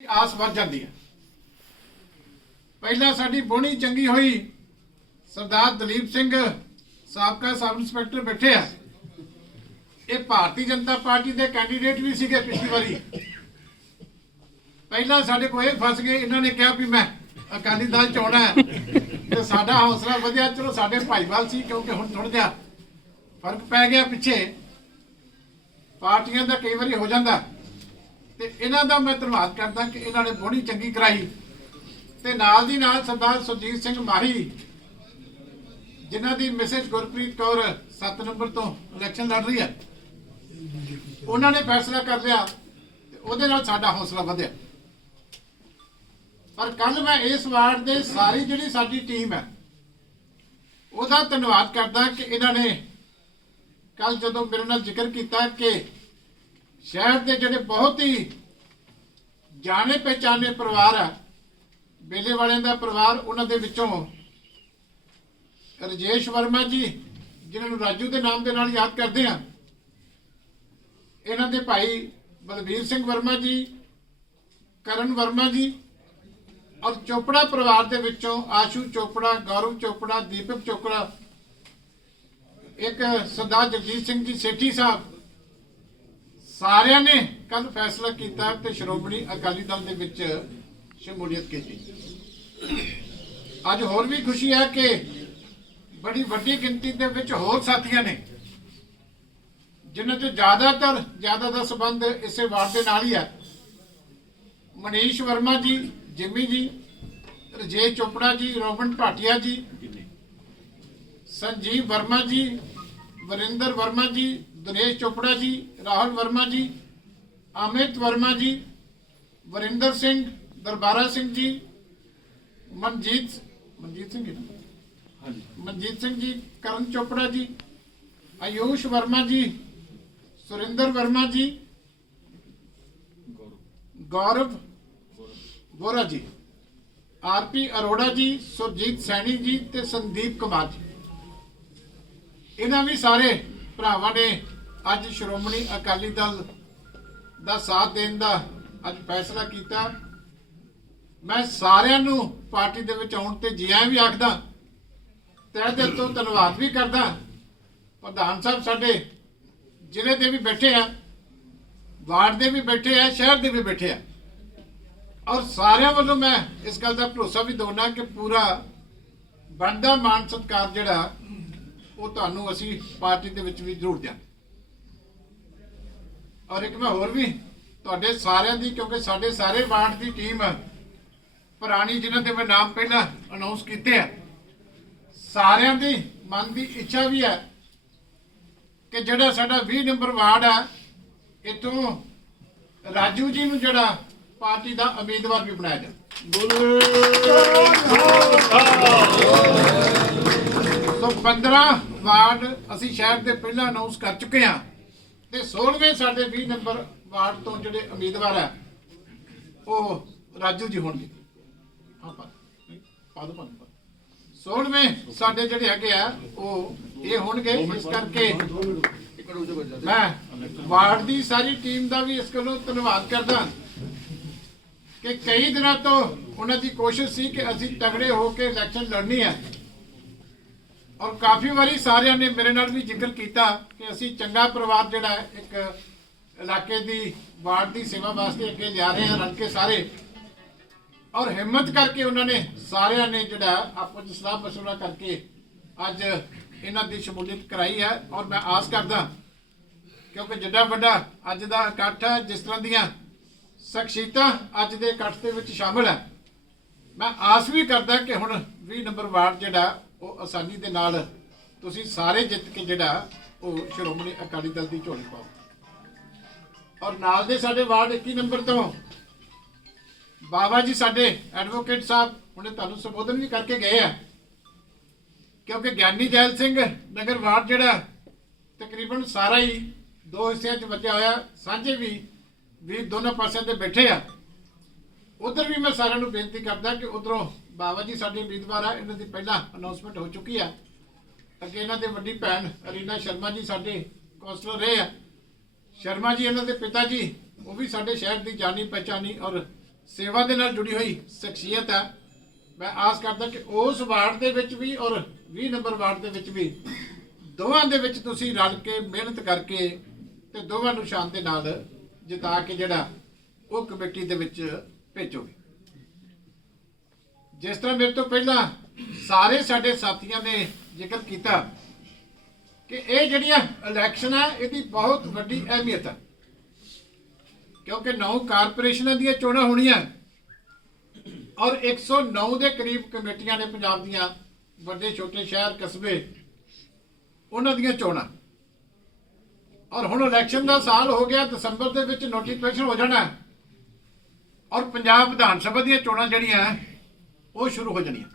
ਆਸ ਵੱਧ ਜਾਂਦੀ ਹੈ। ਪਹਿਲਾਂ ਸਾਡੀ ਬੋਣੀ ਚੰਗੀ ਹੋਈ, ਸਰਦਾਰ ਦਲੀਪ ਸਿੰਘ ਸਾਬਕਾ ਸਬ ਇੰਸਪੈਕਟਰ ਬੈਠੇ ਆ, ਇਹ ਭਾਰਤੀ ਜਨਤਾ ਪਾਰਟੀ ਦੇ ਕੈਂਡੀਡੇਟ ਵੀ ਸੀਗੇ ਪਿਛਲੀ ਵਾਰੀ। ਪਹਿਲਾਂ ਸਾਡੇ ਕੋਲ ਇਹ ਫਸ ਗਏ, ਇਹਨਾਂ ਨੇ ਕਿਹਾ ਵੀ ਮੈਂ ਅਕਾਲੀ ਦਲ ਚ ਆਉਣਾ ਹੈ ਤੇ ਸਾਡਾ ਹੌਸਲਾ ਵਧਿਆ। ਚਲੋ ਸਾਡੇ ਭਾਈਵਾਲ ਸੀ, ਕਿਉਂਕਿ ਹੁਣ ਥੋੜਾ ਜਿਹਾ ਫਰਕ ਪੈ ਗਿਆ। ਪਿੱਛੇ ਪਾਰਟੀਆਂ ਦਾ ਕਈ ਵਾਰੀ ਹੋ ਜਾਂਦਾ ਤੇ ਇਹਨਾਂ ਦਾ ਮੈਂ ਧੰਨਵਾਦ ਕਰਦਾ ਕਿ ਇਹਨਾਂ ਨੇ ਬੋਣੀ ਚੰਗੀ ਕਰਾਈ। ਤੇ ਨਾਲ ਦੀ ਨਾਲ ਸਰਦਾਰ ਸੁਰਜੀਤ ਸਿੰਘ ਮਾਹੀ, ਜਿਨ੍ਹਾਂ ਦੀ ਮਿਸੇਜ ਗੁਰਪ੍ਰੀਤ ਕੌਰ 7 ਨੰਬਰ ਤੋਂ ਇਲੈਕਸ਼ਨ ਲੜ ਰਹੀ ਹੈ, ਉਹਨਾਂ ਨੇ ਫੈਸਲਾ ਕਰ ਲਿਆ ਤੇ ਉਹਦੇ ਨਾਲ ਸਾਡਾ ਹੌਸਲਾ ਵਧਿਆ। ਪਰ ਕੱਲ ਮੈਂ ਇਸ ਵਾਰਡ ਦੇ ਸਾਰੀ ਜਿਹੜੀ ਸਾਡੀ ਟੀਮ ਹੈ ਉਹਦਾ ਧੰਨਵਾਦ ਕਰਦਾ ਕਿ ਇਹਨਾਂ ਨੇ ਕੱਲ ਜਦੋਂ ਮੇਰੇ ਨਾਲ ਜ਼ਿਕਰ ਕੀਤਾ ਕਿ ਸ਼ਹਿਰ ਦੇ ਜਿਹੜੇ ਬਹੁਤ ਹੀ ਜਾਣੇ ਪਹਿਚਾਨੇ ਪਰਿਵਾਰ ਆ, ਬੇਲੇ ਵਾਲਿਆਂ ਦਾ ਪਰਿਵਾਰ, ਉਹਨਾਂ ਦੇ ਵਿੱਚੋਂ ਰਜੇਸ਼ ਵਰਮਾ ਜੀ, ਜਿਨ੍ਹਾਂ ਨੂੰ ਰਾਜੂ ਦੇ ਨਾਮ ਦੇ ਨਾਲ ਯਾਦ ਕਰਦੇ ਆ, ਇਹਨਾਂ ਦੇ ਭਾਈ ਬਲਬੀਰ ਸਿੰਘ ਵਰਮਾ ਜੀ, ਕਰਨ ਵਰਮਾ ਜੀ, ਔਰ ਚੋਪੜਾ ਪਰਿਵਾਰ ਦੇ ਵਿੱਚੋਂ ਆਸ਼ੂ ਚੋਪੜਾ, ਗੌਰਵ ਚੋਪੜਾ, ਦੀਪਕ ਚੋਪੜਾ, ਇੱਕ ਸਰਦਾਰ ਜਗਜੀਤ ਸਿੰਘ ਜੀ ਸੇਠੀ ਸਾਹਿਬ, ਸਾਰਿਆਂ ਨੇ ਕੱਲ ਫੈਸਲਾ ਕੀਤਾ ਤੇ ਸ਼੍ਰੋਮਣੀ ਅਕਾਲੀ ਦਲ ਦੇ ਵਿੱਚ ਸ਼ਮੂਲੀਅਤ ਕੀਤੀ। ਅੱਜ ਹੋਰ ਵੀ ਖੁਸ਼ੀ ਹੈ ਕਿ ਬੜੀ ਵੱਡੀ ਗਿਣਤੀ ਦੇ ਵਿੱਚ ਹੋਰ ਸਾਥੀਆਂ ਨੇ, ਜਿਨ੍ਹਾਂ ਤੋਂ ਜ਼ਿਆਦਾ ਦਾ ਸੰਬੰਧ ਇਸੇ ਵਾਰਡ ਦੇ ਨਾਲ ਹੀ ਹੈ। ਮਨੀਸ਼ ਵਰਮਾ ਜੀ, ਜਿਮੀ ਜੀ, ਰਜੇਸ਼ ਚੋਪੜਾ ਜੀ, ਰੋਬਨ ਭਾਟੀਆ ਜੀ, संजीव वर्मा जी, वरिंदर वर्मा जी, दिनेश चोपड़ा जी, राहुल वर्मा जी, अमित वर्मा जी, वरिंदर सिंह, दरबारा सिंह जी, मनजीत सिंह जी, करण चोपड़ा जी, आयुष वर्मा जी, सुरेंद्र वर्मा जी, गौरव बोरा जी, आरपी अरोड़ा जी, सुरजीत सैनी जी ते संदीप कुमार जी। ਇਹਨਾਂ ਵੀ ਸਾਰੇ ਭਰਾਵਾਂ ਨੇ ਅੱਜ ਸ਼੍ਰੋਮਣੀ ਅਕਾਲੀ ਦਲ ਦਾ ਸਾਥ ਦੇਣ ਦਾ ਅੱਜ ਫੈਸਲਾ ਕੀਤਾ। ਮੈਂ ਸਾਰਿਆਂ ਨੂੰ ਪਾਰਟੀ ਦੇ ਵਿੱਚ ਆਉਣ ਤੇ ਜੀ ਆਇਆਂ ਵੀ ਆਖਦਾ, ਤਹਿ ਦਿਲ ਤੋਂ ਧੰਨਵਾਦ ਵੀ ਕਰਦਾ। ਪ੍ਰਧਾਨ ਸਾਹਿਬ ਸਾਡੇ ਜ਼ਿਲ੍ਹੇ ਦੇ ਵੀ ਬੈਠੇ ਆ, ਵਾਰਡ ਦੇ ਵੀ ਬੈਠੇ ਆ, ਸ਼ਹਿਰ ਦੇ ਵੀ ਬੈਠੇ ਆ, ਔਰ ਸਾਰਿਆਂ ਵੱਲੋਂ ਮੈਂ ਇਸ ਗੱਲ ਦਾ ਭਰੋਸਾ ਵੀ ਦਿਵਾਉਣਾ ਕਿ ਪੂਰਾ ਬਣਦਾ ਮਾਣ ਸਤਿਕਾਰ ਜਿਹੜਾ ਉਹ ਤੁਹਾਨੂੰ ਅਸੀਂ ਪਾਰਟੀ ਦੇ ਵਿੱਚ ਵੀ ਜ਼ਰੂਰ ਦਿਆਂਗੇ। ਔਰ ਇੱਕ ਮੈਂ ਹੋਰ ਵੀ ਤੁਹਾਡੇ ਸਾਰਿਆਂ ਦੀ, ਕਿਉਂਕਿ ਸਾਡੇ ਸਾਰੇ ਵਾਰਡ ਦੀ ਟੀਮ ਪੁਰਾਣੀ, ਜਿਨ੍ਹਾਂ ਦੇ ਮੈਂ ਨਾਮ ਪਹਿਲਾਂ ਅਨਾਉਂਸ ਕੀਤੇ ਆ, ਸਾਰਿਆਂ ਦੀ ਮਨ ਦੀ ਇੱਛਾ ਵੀ ਹੈ ਕਿ ਜਿਹੜਾ ਸਾਡਾ 20 ਨੰਬਰ ਵਾਰਡ ਆ, ਇੱਥੋਂ ਰਾਜੂ ਜੀ ਨੂੰ ਜਿਹੜਾ ਪਾਰਟੀ ਦਾ ਉਮੀਦਵਾਰ ਵੀ ਬਣਾਇਆ ਜਾਵੇ। ਸੋ 15 ਵਾਰਡ ਅਸੀਂ ਸ਼ਹਿਰ ਦੇ ਪਹਿਲਾਂ ਅਨਾਉਂਸ ਕਰ ਚੁੱਕੇ ਹਾਂ ਤੇ 16ਵੇਂ ਸਾਡੇ 20 ਨੰਬਰ ਵਾਰਡ ਤੋਂ ਜਿਹੜੇ ਉਮੀਦਵਾਰ ਹੈ ਉਹ ਰਾਜੂ ਜੀ ਹੋਣਗੇ। 16ਵੇਂ ਸਾਡੇ ਜਿਹੜੇ ਹੈਗੇ ਆ ਉਹ ਇਹ ਹੋਣਗੇ। ਇਸ ਕਰਕੇ ਮੈਂ ਵਾਰਡ ਦੀ ਸਾਰੀ ਟੀਮ ਦਾ ਵੀ ਇਸ ਕੋਲੋਂ ਧੰਨਵਾਦ ਕਰਦਾ ਕਿ ਕਈ ਦਿਨਾਂ ਤੋਂ ਉਹਨਾਂ ਦੀ ਕੋਸ਼ਿਸ਼ ਸੀ ਕਿ ਅਸੀਂ ਤਗੜੇ ਹੋ ਕੇ ਇਲੈਕਸ਼ਨ ਲੜਨੀ ਹੈ, ਔਰ ਕਾਫੀ ਵਾਰੀ ਸਾਰਿਆਂ ਨੇ ਮੇਰੇ ਨਾਲ ਵੀ ਜ਼ਿਕਰ ਕੀਤਾ ਕਿ ਅਸੀਂ ਚੰਗਾ ਪਰਿਵਾਰ ਜਿਹੜਾ ਇੱਕ ਇਲਾਕੇ ਦੀ ਵਾਰਡ ਦੀ ਸੇਵਾ ਵਾਸਤੇ ਅੱਗੇ ਲਿਆ ਰਹੇ ਹਾਂ, ਰਲ ਕੇ ਸਾਰੇ, ਔਰ ਹਿੰਮਤ ਕਰਕੇ ਉਹਨਾਂ ਨੇ ਸਾਰਿਆਂ ਨੇ ਜਿਹੜਾ ਆਪਸ ਵਿੱਚ ਸਲਾਹ ਮਸ਼ਵਰਾ ਕਰਕੇ ਅੱਜ ਇਹਨਾਂ ਦੀ ਸ਼ਮੂਲੀਅਤ ਕਰਾਈ ਹੈ। ਔਰ ਮੈਂ ਆਸ ਕਰਦਾ, ਕਿਉਂਕਿ ਜਿੱਡਾ ਵੱਡਾ ਅੱਜ ਦਾ ਇਕੱਠ ਹੈ, ਜਿਸ ਤਰ੍ਹਾਂ ਦੀਆਂ ਸ਼ਖਸੀਅਤਾਂ ਅੱਜ ਦੇ ਇਕੱਠ ਦੇ ਵਿੱਚ ਸ਼ਾਮਲ ਹੈ, ਮੈਂ ਆਸ ਵੀ ਕਰਦਾ ਕਿ ਹੁਣ 20 ਨੰਬਰ ਵਾਰਡ ਜਿਹੜਾ ਉਹ ਆਸਾਨੀ ਦੇ ਨਾਲ ਤੁਸੀਂ ਸਾਰੇ ਜਿੱਤ ਕੇ ਜਿਹੜਾ ਉਹ ਸ਼੍ਰੋਮਣੀ ਅਕਾਲੀ ਦਲ ਦੀ ਝੋਲੀ ਪਾਓ। ਔਰ ਨਾਲ ਦੇ ਸਾਡੇ ਵਾਰਡ 21 ਨੰਬਰ ਤੋਂ ਬਾਬਾ ਜੀ ਸਾਡੇ ਐਡਵੋਕੇਟ ਸਾਹਿਬ ਹੁਣੇ ਤੁਹਾਨੂੰ ਸੰਬੋਧਨ ਵੀ ਕਰਕੇ ਗਏ ਆ, ਕਿਉਂਕਿ ਗਿਆਨੀ ਜੈਲ ਸਿੰਘ ਨਗਰ ਵਾਰਡ ਜਿਹੜਾ ਤਕਰੀਬਨ ਸਾਰਾ ਹੀ 2 ਹਿੱਸਿਆਂ 'ਚ ਵੰਡਿਆ ਹੋਇਆ, ਸਾਂਝੇ ਵੀ ਦੋਨਾਂ ਪਾਸਿਆਂ ਤੇ ਬੈਠੇ ਆ। ਉਧਰ ਵੀ ਮੈਂ ਸਾਰਿਆਂ ਨੂੰ ਬੇਨਤੀ ਕਰਦਾ ਕਿ ਉਧਰੋਂ ਬਾਬਾ ਜੀ ਸਾਡੇ ਉਮੀਦਵਾਰ ਆ, ਇਹਨਾਂ ਦੀ ਪਹਿਲਾਂ ਅਨਾਉਂਸਮੈਂਟ ਹੋ ਚੁੱਕੀ ਆ। ਅੱਗੇ ਇਹਨਾਂ ਦੇ ਵੱਡੀ ਭੈਣ ਰੀਨਾ ਸ਼ਰਮਾ ਜੀ ਸਾਡੇ ਕੌਂਸਲਰ ਰਹੇ ਆ। ਸ਼ਰਮਾ ਜੀ ਇਹਨਾਂ ਦੇ ਪਿਤਾ ਜੀ, ਉਹ ਵੀ ਸਾਡੇ ਸ਼ਹਿਰ ਦੀ ਜਾਣੀ ਪਹਿਚਾਨੀ ਔਰ ਸੇਵਾ ਦੇ ਨਾਲ ਜੁੜੀ ਹੋਈ ਸ਼ਖਸੀਅਤ ਹੈ। ਮੈਂ ਆਸ ਕਰਦਾ ਕਿ ਉਸ ਵਾਰਡ ਦੇ ਵਿੱਚ ਵੀ ਔਰ 20 ਨੰਬਰ ਵਾਰਡ ਦੇ ਵਿੱਚ ਵੀ ਦੋਵਾਂ ਦੇ ਵਿੱਚ ਤੁਸੀਂ ਰਲ ਕੇ ਮਿਹਨਤ ਕਰਕੇ ਤੇ ਦੋਵਾਂ ਨੂੰ ਸ਼ਾਨ ਦੇ ਨਾਲ ਜਿਤਾ ਕੇ ਜਿਹੜਾ ਉਹ ਕਮੇਟੀ ਦੇ ਵਿੱਚ ਭੇਜੋਗੇ। ਜਿਸ ਤਰ੍ਹਾਂ ਮੇਰੇ ਤੋਂ ਪਹਿਲਾਂ ਸਾਰੇ ਸਾਡੇ ਸਾਥੀਆਂ ਨੇ ਜ਼ਿਕਰ ਕੀਤਾ ਕਿ ਇਹ ਜਿਹੜੀਆਂ ਇਲੈਕਸ਼ਨ ਹੈ ਇਹਦੀ ਬਹੁਤ ਵੱਡੀ ਅਹਿਮੀਅਤ ਹੈ, ਕਿਉਂਕਿ 9 ਕਾਰਪੋਰੇਸ਼ਨਾਂ ਦੀਆਂ ਚੋਣਾਂ ਹੋਣੀਆਂ ਔਰ 109 ਦੇ ਕਰੀਬ ਕਮੇਟੀਆਂ ਨੇ ਪੰਜਾਬ ਦੀਆਂ, ਵੱਡੇ ਛੋਟੇ ਸ਼ਹਿਰ ਕਸਬੇ ਉਹਨਾਂ ਦੀਆਂ ਚੋਣਾਂ। ਔਰ ਹੁਣ ਇਲੈਕਸ਼ਨ ਦਾ ਸਾਲ ਹੋ ਗਿਆ, ਦਸੰਬਰ ਦੇ ਵਿੱਚ ਨੋਟੀਫਿਕੇਸ਼ਨ ਹੋ ਜਾਣਾ ਔਰ ਪੰਜਾਬ ਵਿਧਾਨ ਸਭਾ ਦੀਆਂ ਚੋਣਾਂ ਜਿਹੜੀਆਂ ਉਹ ਸ਼ੁਰੂ ਹੋ ਜਾਣੀਆਂ।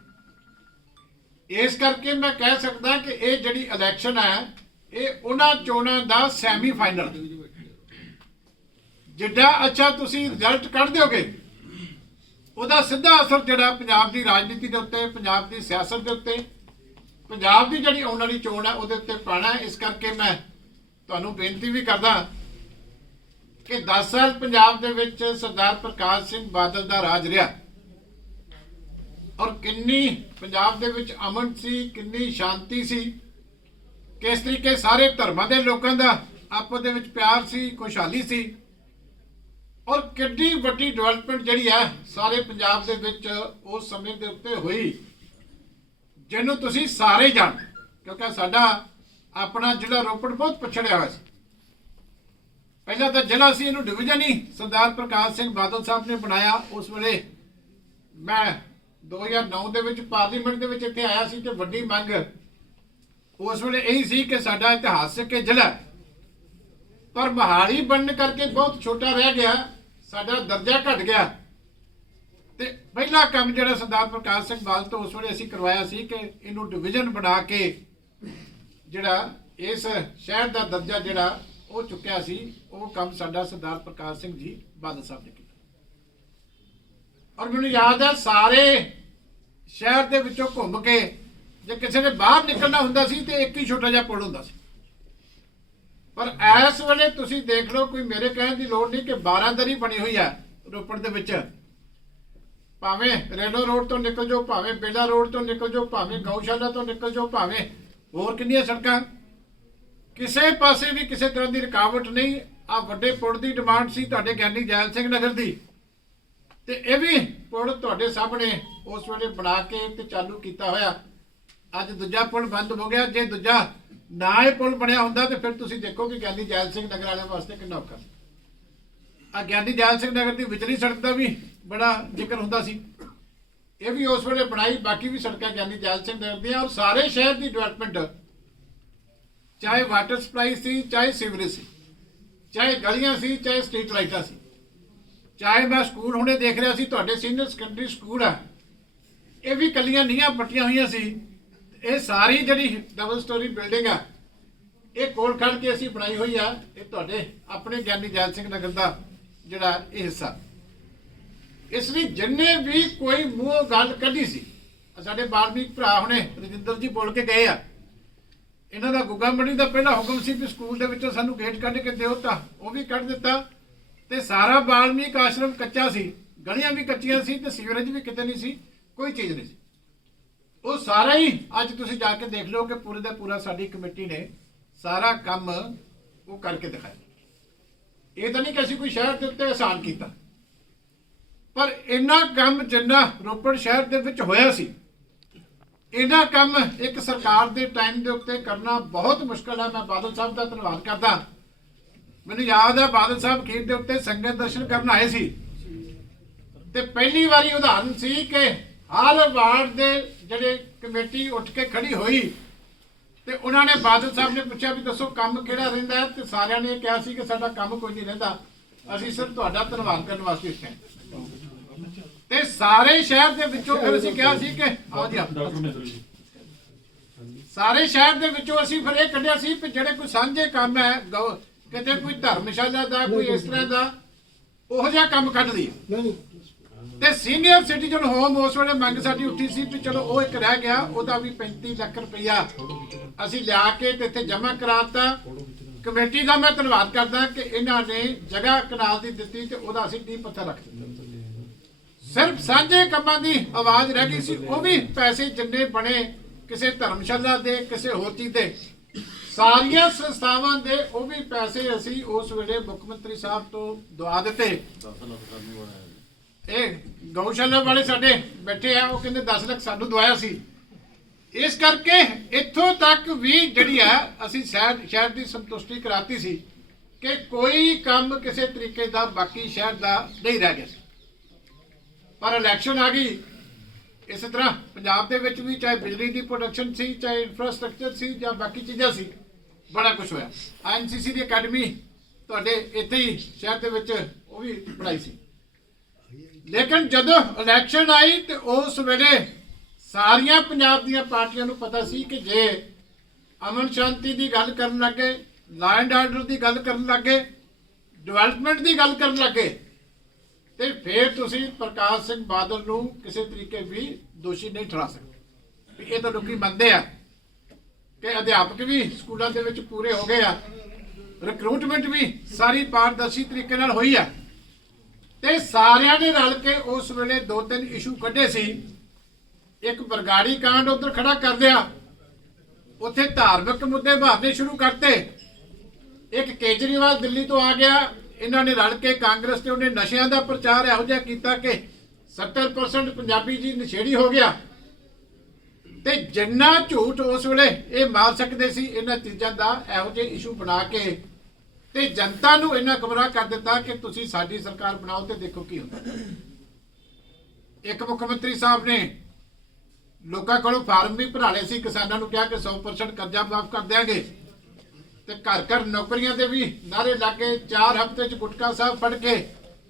ਇਸ ਕਰਕੇ ਮੈਂ ਕਹਿ ਸਕਦਾ ਕਿ ਇਹ ਜਿਹੜੀ ਇਲੈਕਸ਼ਨ ਹੈ ਇਹ ਉਹਨਾਂ ਚੋਣਾਂ ਦਾ ਸੈਮੀ ਫਾਈਨਲ। ਜਿੱਡਾ ਅੱਛਾ ਤੁਸੀਂ ਰਿਜ਼ਲਟ ਕੱਢ ਦਿਓਗੇ ਉਹਦਾ ਸਿੱਧਾ ਅਸਰ ਜਿਹੜਾ ਪੰਜਾਬ ਦੀ ਰਾਜਨੀਤੀ ਦੇ ਉੱਤੇ, ਪੰਜਾਬ ਦੀ ਸਿਆਸਤ ਦੇ ਉੱਤੇ, ਪੰਜਾਬ ਦੀ ਜਿਹੜੀ ਆਉਣ ਵਾਲੀ ਚੋਣ ਹੈ ਉਹਦੇ ਉੱਤੇ ਪਾਣਾ। ਇਸ ਕਰਕੇ ਮੈਂ ਤੁਹਾਨੂੰ ਬੇਨਤੀ ਵੀ ਕਰਦਾ ਕਿ 10 ਸਾਲ ਪੰਜਾਬ ਦੇ ਵਿੱਚ ਸਰਦਾਰ ਪ੍ਰਕਾਸ਼ ਸਿੰਘ ਬਾਦਲ ਦਾ ਰਾਜ ਰਿਹਾ ਔਰ ਕਿੰਨੀ ਪੰਜਾਬ ਦੇ ਵਿੱਚ ਅਮਨ ਸੀ, ਕਿੰਨੀ ਸ਼ਾਂਤੀ ਸੀ, ਕਿਸ ਤਰੀਕੇ ਸਾਰੇ ਧਰਮਾਂ ਦੇ ਲੋਕਾਂ ਦਾ ਆਪਸ ਦੇ ਵਿੱਚ ਪਿਆਰ ਸੀ, ਖੁਸ਼ਹਾਲੀ ਸੀ ਔਰ ਕਿੰਨੀ ਵੱਡੀ ਡਿਵੈਲਪਮੈਂਟ ਜਿਹੜੀ ਹੈ ਸਾਰੇ ਪੰਜਾਬ ਦੇ ਵਿੱਚ ਉਸ ਸਮੇਂ ਦੇ ਉੱਤੇ ਹੋਈ, ਜਿਹਨੂੰ ਤੁਸੀਂ ਸਾਰੇ ਜਾਣਦੇ। ਕਿਉਂਕਿ ਸਾਡਾ ਆਪਣਾ ਜ਼ਿਲ੍ਹਾ ਰੋਪੜ ਬਹੁਤ ਪਛੜਿਆ ਹੋਇਆ ਸੀ। ਪਹਿਲਾਂ ਤਾਂ ਜ਼ਿਲ੍ਹਾ ਸੀ, ਇਹਨੂੰ ਡਿਵੀਜ਼ਨ ਹੀ ਸਰਦਾਰ ਪ੍ਰਕਾਸ਼ ਸਿੰਘ ਬਾਦਲ ਸਾਹਿਬ ਨੇ ਬਣਾਇਆ। ਉਸ ਵੇਲੇ ਮੈਂ 2009 ਦੇ ਵਿੱਚ ਪਾਰਲੀਮੈਂਟ ਦੇ ਵਿੱਚ ਇੱਥੇ ਆਇਆ ਸੀ ਤੇ ਵੱਡੀ ਮੰਗ ਉਸ ਵੇਲੇ ਇਹੀ ਸੀ ਕਿ ਸਾਡਾ ਇਤਿਹਾਸਕ ਜ਼ਿਲ੍ਹਾ ਪਰ ਮੋਹਾਲੀ ਬਣਨ ਕਰਕੇ ਬਹੁਤ ਛੋਟਾ ਰਹਿ ਗਿਆ, ਸਾਡਾ ਦਰਜਾ ਘਟ ਗਿਆ। ਤੇ ਪਹਿਲਾ ਕੰਮ ਜਿਹੜਾ ਸਰਦਾਰ ਪ੍ਰਕਾਸ਼ ਸਿੰਘ ਬਾਦਲ ਤੋਂ ਉਸ ਵੇਲੇ ਅਸੀਂ ਕਰਵਾਇਆ ਸੀ ਕਿ ਇਹਨੂੰ ਡਿਵੀਜ਼ਨ ਬਣਾ ਕੇ ਜਿਹੜਾ ਇਸ ਸ਼ਹਿਰ ਦਾ ਦਰਜਾ ਜਿਹੜਾ ਉਹ ਚੁੱਕਿਆ ਸੀ, ਉਹ ਕੰਮ ਸਾਡਾ ਸਰਦਾਰ ਪ੍ਰਕਾਸ਼ ਸਿੰਘ ਜੀ ਬਾਦਲ ਸਾਹਿਬ ਨੇ ਕੀਤਾ। ਔਰ ਮੈਨੂੰ ਯਾਦ ਹੈ ਸਾਰੇ ਸ਼ਹਿਰ ਦੇ ਵਿੱਚੋਂ ਘੁੰਮ ਕੇ ਜੇ ਕਿਸੇ ਨੇ ਬਾਹਰ ਨਿਕਲਣਾ ਹੁੰਦਾ ਸੀ ਤੇ ਇੱਕ ਹੀ ਛੋਟਾ ਜਿਹਾ ਪੁਲ ਹੁੰਦਾ ਸੀ। ਪਰ ਇਸ ਵੇਲੇ ਤੁਸੀਂ ਦੇਖ ਲਓ, ਕੋਈ ਮੇਰੇ ਕਹਿਣ ਦੀ ਲੋੜ ਨਹੀਂ ਕਿ 12 ਦਰੀ ਬਣੀ ਹੋਈ ਹੈ ਰੋਪੜ ਦੇ ਵਿੱਚ। ਭਾਵੇਂ ਰੇਲੋ ਰੋਡ ਤੋਂ ਨਿਕਲ ਜਾਓ, ਭਾਵੇਂ ਬੇਲਾ ਰੋਡ ਤੋਂ ਨਿਕਲ ਜਾਓ, ਭਾਵੇਂ ਗਊਸ਼ਾਲਾ ਤੋਂ ਨਿਕਲ ਜਾਓ, ਭਾਵੇਂ ਹੋਰ ਕਿੰਨੀਆਂ ਸੜਕਾਂ, ਕਿਸੇ ਪਾਸੇ ਵੀ ਕਿਸੇ ਤਰ੍ਹਾਂ ਦੀ ਰੁਕਾਵਟ ਨਹੀਂ। ਆ ਵੱਡੇ ਪੁਲ ਦੀ ਡਿਮਾਂਡ ਸੀ ਤੁਹਾਡੇ ਗਿਆਨੀ ਜੈਲ ਸਿੰਘ ਨਗਰ ਦੀ, ਤੇ ਇਹ ਵੀ ਪੁਲ ਤੁਹਾਡੇ ਸਾਹਮਣੇ ਉਸ ਵੇਲੇ ਬਣਾ ਕੇ ਤੇ ਚਾਲੂ ਕੀਤਾ ਹੋਇਆ। ਅੱਜ ਦੂਜਾ ਪੁਲ ਬੰਦ ਹੋ ਗਿਆ। ਜੇ ਦੂਜਾ ਨਾ ਇਹ ਪੁਲ ਬਣਿਆ ਹੁੰਦਾ ਤੇ ਫਿਰ ਤੁਸੀਂ ਦੇਖੋ ਕਿ ਗਿਆਨੀ ਜੈਲ ਸਿੰਘ ਨਗਰ ਵਾਲਿਆਂ ਵਾਸਤੇ ਕਿੰਨਾ ਔਖਾ ਸੀ। ਆ ਗਿਆਨੀ ਜੈਲ ਸਿੰਘ ਨਗਰ ਦੀ ਵਿਚਲੀ ਸੜਕ ਦਾ ਵੀ ਬੜਾ ਜ਼ਿਕਰ ਹੁੰਦਾ ਸੀ, ਇਹ ਵੀ ਉਸ ਵੇਲੇ ਬਣਾਈ। ਬਾਕੀ ਵੀ ਸੜਕਾਂ ਗਿਆਨੀ ਜੈਲ ਸਿੰਘ ਨਗਰ ਦੀਆਂ। ਔਰ ਸਾਰੇ ਸ਼ਹਿਰ ਦੀ ਡਿਵੈਲਪਮੈਂਟ, ਚਾਹੇ ਵਾਟਰ ਸਪਲਾਈ ਸੀ, ਚਾਹੇ ਸੀਵਰੇਜ ਸੀ, ਚਾਹੇ ਗਲੀਆਂ ਸੀ, ਚਾਹੇ ਸਟਰੀਟ ਲਾਈਟਾਂ ਸੀ, ਚਾਹੇ ਮੈਂ ਸਕੂਲ ਹੁਣੇ ਦੇਖ ਰਿਹਾ ਸੀ ਤੁਹਾਡੇ ਸੀਨੀਅਰ ਸੈਕੰਡਰੀ ਸਕੂਲ ਆ, ਇਹ ਵੀ ਕੱਲੀਆਂ ਨੀਹਾਂ ਪੱਟੀਆਂ ਹੋਈਆਂ ਸੀ। ਇਹ ਸਾਰੀ ਜਿਹੜੀ ਡਬਲ ਸਟੋਰੀ ਬਿਲਡਿੰਗ ਆ ਇਹ ਕੋਲ ਖੜ ਕੇ ਅਸੀਂ ਬਣਾਈ ਹੋਈ ਆ। ਇਹ ਤੁਹਾਡੇ ਆਪਣੇ ਗਿਆਨੀ ਜੈਲ ਸਿੰਘ ਨਗਰ ਦਾ ਜਿਹੜਾ ਇਹ ਹਿੱਸਾ। ਇਸ ਲਈ ਜਿੰਨੇ ਵੀ ਕੋਈ ਮੂੰਹ ਗੱਲ ਕੱਢੀ ਸੀ, ਸਾਡੇ ਬਾਲਮੀਕ ਭਰਾ ਹੁਣੇ ਰਜਿੰਦਰ ਜੀ ਬੋਲ ਕੇ ਗਏ ਆ, ਇਹਨਾਂ ਦਾ ਗੁੱਗਾ ਮੰਡੀ ਦਾ ਪਹਿਲਾ ਹੁਕਮ ਸੀ ਕਿ ਸਕੂਲ ਦੇ ਵਿੱਚੋਂ ਸਾਨੂੰ ਗੇਟ ਕੱਢ ਕੇ ਦਿਓ, ਤਾਂ ਉਹ ਵੀ ਕੱਢ ਦਿੱਤਾ। ਤੇ ਸਾਰਾ ਬਾਲਮੀਕ ਆਸ਼ਰਮ ਕੱਚਾ ਸੀ, ਗਲੀਆਂ ਵੀ ਕੱਚੀਆਂ ਸੀ ਤੇ ਸੀਵਰੇਜ ਵੀ ਕਿਤੇ ਨਹੀਂ ਸੀ, ਕੋਈ ਚੀਜ਼ ਨਹੀਂ ਸੀ। ਉਹ ਸਾਰਾ ਹੀ ਅੱਜ ਤੁਸੀਂ ਜਾ ਕੇ ਦੇਖ ਲਓ ਕਿ ਪੂਰੇ ਦਾ ਪੂਰਾ ਸਾਡੀ ਕਮੇਟੀ ਨੇ ਸਾਰਾ ਕੰਮ ਉਹ ਕਰਕੇ ਦਿਖਾਇਆ। ਇਹ ਤਾਂ ਨਹੀਂ ਕਿ ਅਸੀਂ ਕੋਈ ਸ਼ਹਿਰ ਦੇ ਉੱਤੇ ਆਸਾਨ ਕੀਤਾ, ਪਰ ਇੰਨਾ ਕੰਮ ਜਿੰਨਾ ਰੋਪੜ ਸ਼ਹਿਰ ਦੇ ਵਿੱਚ ਹੋਇਆ ਸੀ, ਇਹਨਾਂ ਕੰਮ ਇੱਕ ਸਰਕਾਰ ਦੇ ਟਾਈਮ ਦੇ ਉੱਤੇ ਕਰਨਾ ਬਹੁਤ ਮੁਸ਼ਕਲ ਹੈ। ਮੈਂ ਬਾਦਲ ਸਾਹਿਬ ਦਾ ਧੰਨਵਾਦ ਕਰਦਾ। ਮੈਨੂੰ ਯਾਦ ਹੈ ਬਾਦਲ ਸਾਹਿਬ ਖੀਰ ਦੇ ਉੱਤੇ ਸੰਗਤ ਦਰਸ਼ਨ ਕਰਨ ਆਏ ਸੀ ਤੇ ਪਹਿਲੀ ਵਾਰੀ ਉਦਾਹਰਨ ਸੀ ਕਿ ਹਰ ਵਾਰਡ ਦੇ ਜਿਹੜੇ ਕਮੇਟੀ ਉੱਠ ਕੇ ਖੜੀ ਹੋਈ ਤੇ ਉਹਨਾਂ ਨੇ ਬਾਦਲ ਸਾਹਿਬ ਨੇ ਪੁੱਛਿਆ ਵੀ ਦੱਸੋ ਕੰਮ ਕਿਹੜਾ ਰਹਿੰਦਾ ਹੈ, ਤੇ ਸਾਰਿਆਂ ਨੇ ਕਿਹਾ ਸੀ ਕਿ ਸਾਡਾ ਕੰਮ ਕੋਈ ਨਹੀਂ ਰਹਿੰਦਾ, ਅਸੀਂ ਸਿਰਫ ਤੁਹਾਡਾ ਧੰਨਵਾਦ ਕਰਨ ਵਾਸਤੇ ਇੱਥੇ ਆਏ। ਤੇ ਸਾਰੇ ਸ਼ਹਿਰ ਦੇ ਵਿੱਚੋਂ ਫਿਰ ਅਸੀਂ ਕਿਹਾ ਸੀ ਕਿ ਆਓ ਜੀ ਸਾਰੇ ਸ਼ਹਿਰ ਦੇ ਵਿੱਚੋਂ ਅਸੀਂ ਫਿਰ ਇਹ ਕੱਢਿਆ ਸੀ ਕਿ ਜਿਹੜੇ ਕੋਈ ਸਾਂਝੇ ਕੰਮ ਹੈ, ਕਿਤੇ ਕੋਈ ਧਰਮਸ਼ਾਲਾ ਦਾ, ਕੋਈ ਇਸ ਤਰ੍ਹਾਂ ਦਾ, ਉਹੋ ਜਿਹਾ ਕੰਮ ਕੱਢ ਲਈਏ। ਤੇ ਸੀਨੀਅਰ ਸਿਟੀਜ਼ਨ ਹੋਮ ਉਸ ਵੇਲੇ ਮੰਗ ਸਾਡੀ ਉੱਠੀ ਸੀ ਕਿ ਚਲੋ ਉਹ ਇੱਕ ਰਹਿ ਗਿਆ, ਉਹਦਾ ਵੀ 35 ਲੱਖ ਰੁਪਈਆ ਅਸੀਂ ਲਿਆ ਕੇ ਤੇ ਇੱਥੇ ਜਮ੍ਹਾਂ ਕਰਾਤਾ। ਕਮੇਟੀ ਦਾ ਮੈਂ ਧੰਨਵਾਦ ਕਰਦਾ ਕਿ ਇਹਨਾਂ ਨੇ ਜਗ੍ਹਾ ਕਨਾਲ ਦੀ ਦਿੱਤੀ ਤੇ ਉਹਦਾ ਅਸੀਂ ਨੀਂਹ ਪੱਥਰ ਰੱਖ ਦਿੱਤਾ। ਸਿਰਫ ਸਾਂਝੇ ਕੰਮਾਂ ਦੀ ਆਵਾਜ਼ ਰਹਿ ਗਈ ਸੀ। ਉਹ ਵੀ ਪੈਸੇ ਜਿੰਨੇ ਬਣੇ ਕਿਸੇ ਧਰਮਸ਼ਾਲਾ ਦੇ, ਕਿਸੇ ਹੋਰ ਚੀਜ਼ ਦੇ, ਸਾਰੀਆਂ ਸੰਸਥਾਵਾਂ ਦੇ ਉਹ ਵੀ ਪੈਸੇ ਅਸੀਂ ਉਸ ਵੇਲੇ ਮੁੱਖ ਮੰਤਰੀ ਸਾਹਿਬ ਤੋਂ ਦਵਾ ਦਿੱਤੇ। ਇਹ ਗਊਸ਼ਾਲਾ ਵਾਲੇ ਸਾਡੇ ਬੈਠੇ ਆ, ਉਹ ਕਹਿੰਦੇ 10 ਲੱਖ ਸਾਨੂੰ ਦਵਾਇਆ ਸੀ। ਇਸ ਕਰਕੇ ਇੱਥੋਂ ਤੱਕ ਵੀ ਜਿਹੜੀ ਆ ਅਸੀਂ ਸ਼ਹਿਰ ਦੀ ਸੰਤੁਸ਼ਟੀ ਕਰਾਤੀ ਸੀ ਕਿ ਕੋਈ ਕੰਮ ਕਿਸੇ ਤਰੀਕੇ ਦਾ ਬਾਕੀ ਸ਼ਹਿਰ ਦਾ ਨਹੀਂ ਰਹਿ ਗਿਆ। ਪਰ ਇਲੈਕਸ਼ਨ ਆ ਗਈ। ਇਸੇ ਤਰ੍ਹਾਂ ਪੰਜਾਬ ਦੇ ਵਿੱਚ ਵੀ ਚਾਹੇ ਬਿਜਲੀ ਦੀ ਪ੍ਰੋਡਕਸ਼ਨ ਸੀ, ਚਾਹੇ ਇਨਫਰਾਸਟ੍ਰਕਚਰ ਸੀ, ਜਾਂ ਬਾਕੀ ਚੀਜ਼ਾਂ ਸੀ, ਬੜਾ ਕੁਝ ਹੋਇਆ। ਐਨਸੀਸੀ ਦੀ ਅਕੈਡਮੀ ਤੁਹਾਡੇ ਇੱਥੇ ਹੀ ਸ਼ਹਿਰ ਦੇ ਵਿੱਚ ਉਹ ਵੀ ਬਣਾਈ ਸੀ। ਲੇਕਿਨ ਜਦੋਂ ਇਲੈਕਸ਼ਨ ਆਈ ਤੇ ਉਸ ਵੇਲੇ ਸਾਰੀਆਂ ਪੰਜਾਬ ਦੀਆਂ ਪਾਰਟੀਆਂ ਨੂੰ ਪਤਾ ਸੀ ਕਿ ਜੇ ਅਮਨ ਸ਼ਾਂਤੀ ਦੀ ਗੱਲ ਕਰਨ ਲੱਗੇ, ਲਾਅ ਐਂਡ ਆਰਡਰ ਦੀ ਗੱਲ ਕਰਨ ਲੱਗੇ, ਡਿਵੈਲਪਮੈਂਟ ਦੀ ਗੱਲ ਕਰਨ ਲੱਗੇ, ਤੇ ਫਿਰ ਤੁਸੀਂ ਪ੍ਰਕਾਸ਼ ਸਿੰਘ ਬਾਦਲ ਨੂੰ ਕਿਸੇ ਤਰੀਕੇ ਵੀ ਦੋਸ਼ੀ ਨਹੀਂ ਠਹਿਰਾ ਸਕਦੇ। ਇਹ ਤਾਂ ਲੋਕੀ ਮੰਨਦੇ ਆ ਕਿ ਅਧਿਆਪਕ ਵੀ ਸਕੂਲਾਂ ਦੇ ਵਿੱਚ ਪੂਰੇ ਹੋ ਗਏ ਆ, ਰਿਕਰੂਟਮੈਂਟ ਵੀ ਸਾਰੀ ਪਾਰਦਰਸ਼ੀ ਤਰੀਕੇ ਨਾਲ ਹੋਈ ਆ, ਤੇ ਸਾਰਿਆਂ ਨੇ ਰਲ ਕੇ ਉਸ ਵੇਲੇ 2-3 ਇਸ਼ੂ ਕੱਢੇ ਸੀ। ਇੱਕ ਬਰਗਾੜੀ ਕਾਂਡ ਉਧਰ ਖੜਾ ਕਰ ਦਿਆ, ਉੱਥੇ ਧਾਰਮਿਕ ਮੁੱਦੇ ਭਾਰਨੇ ਸ਼ੁਰੂ ਕਰਤੇ। ਇੱਕ ਕੇਜਰੀਵਾਲ ਦਿੱਲੀ ਤੋਂ ਆ ਗਿਆ, ਇਹਨਾਂ ਨੇ ਰਲ ਕੇ ਕਾਂਗਰਸ ਤੇ ਉਹਨੇ ਨਸ਼ਿਆਂ ਦਾ ਪ੍ਰਚਾਰ ਇਹੋ ਜਿਹਾ ਕੀਤਾ ਕਿ 70% ਪੰਜਾਬੀ ਜੀ ਨਸ਼ੇੜੀ ਹੋ ਗਿਆ। ਤੇ ਜਿੰਨਾ ਝੂਠ ਉਸ ਵੇਲੇ ਇਹ ਮਾਰ ਸਕਦੇ ਸੀ, ਇਹਨਾਂ ਚੀਜ਼ਾਂ ਦਾ ਇਹੋ ਜਿਹੇ ਇਸ਼ੂ ਬਣਾ ਕੇ ਤੇ ਜਨਤਾ ਨੂੰ ਇਹਨਾਂ ਗੁੰਮਰਾਹ ਕਰ ਦਿੱਤਾ ਕਿ ਤੁਸੀਂ ਸਾਡੀ ਸਰਕਾਰ ਬਣਾਓ ਤੇ ਦੇਖੋ ਕੀ ਹੁੰਦਾ। ਇੱਕ ਮੁੱਖ ਮੰਤਰੀ ਸਾਹਿਬ ਨੇ ਲੋਕਾਂ ਕੋਲੋਂ ਫਾਰਮ ਵੀ ਭਰਾ ਲਏ ਸੀ, ਕਿਸਾਨਾਂ ਨੂੰ ਕਿਹਾ ਕਿ 100% ਕਰਜ਼ਾ ਮਾਫ ਕਰ ਦਿਆਂਗੇ, ਤੇ ਘਰ ਘਰ ਨੌਕਰੀਆਂ ਦੇ ਵੀ ਨਾਰੇ ਲਾ ਕੇ 4 ਹਫ਼ਤੇ ਚ ਗੁਟਕਾ ਸਾਹਿਬ ਫੜ ਕੇ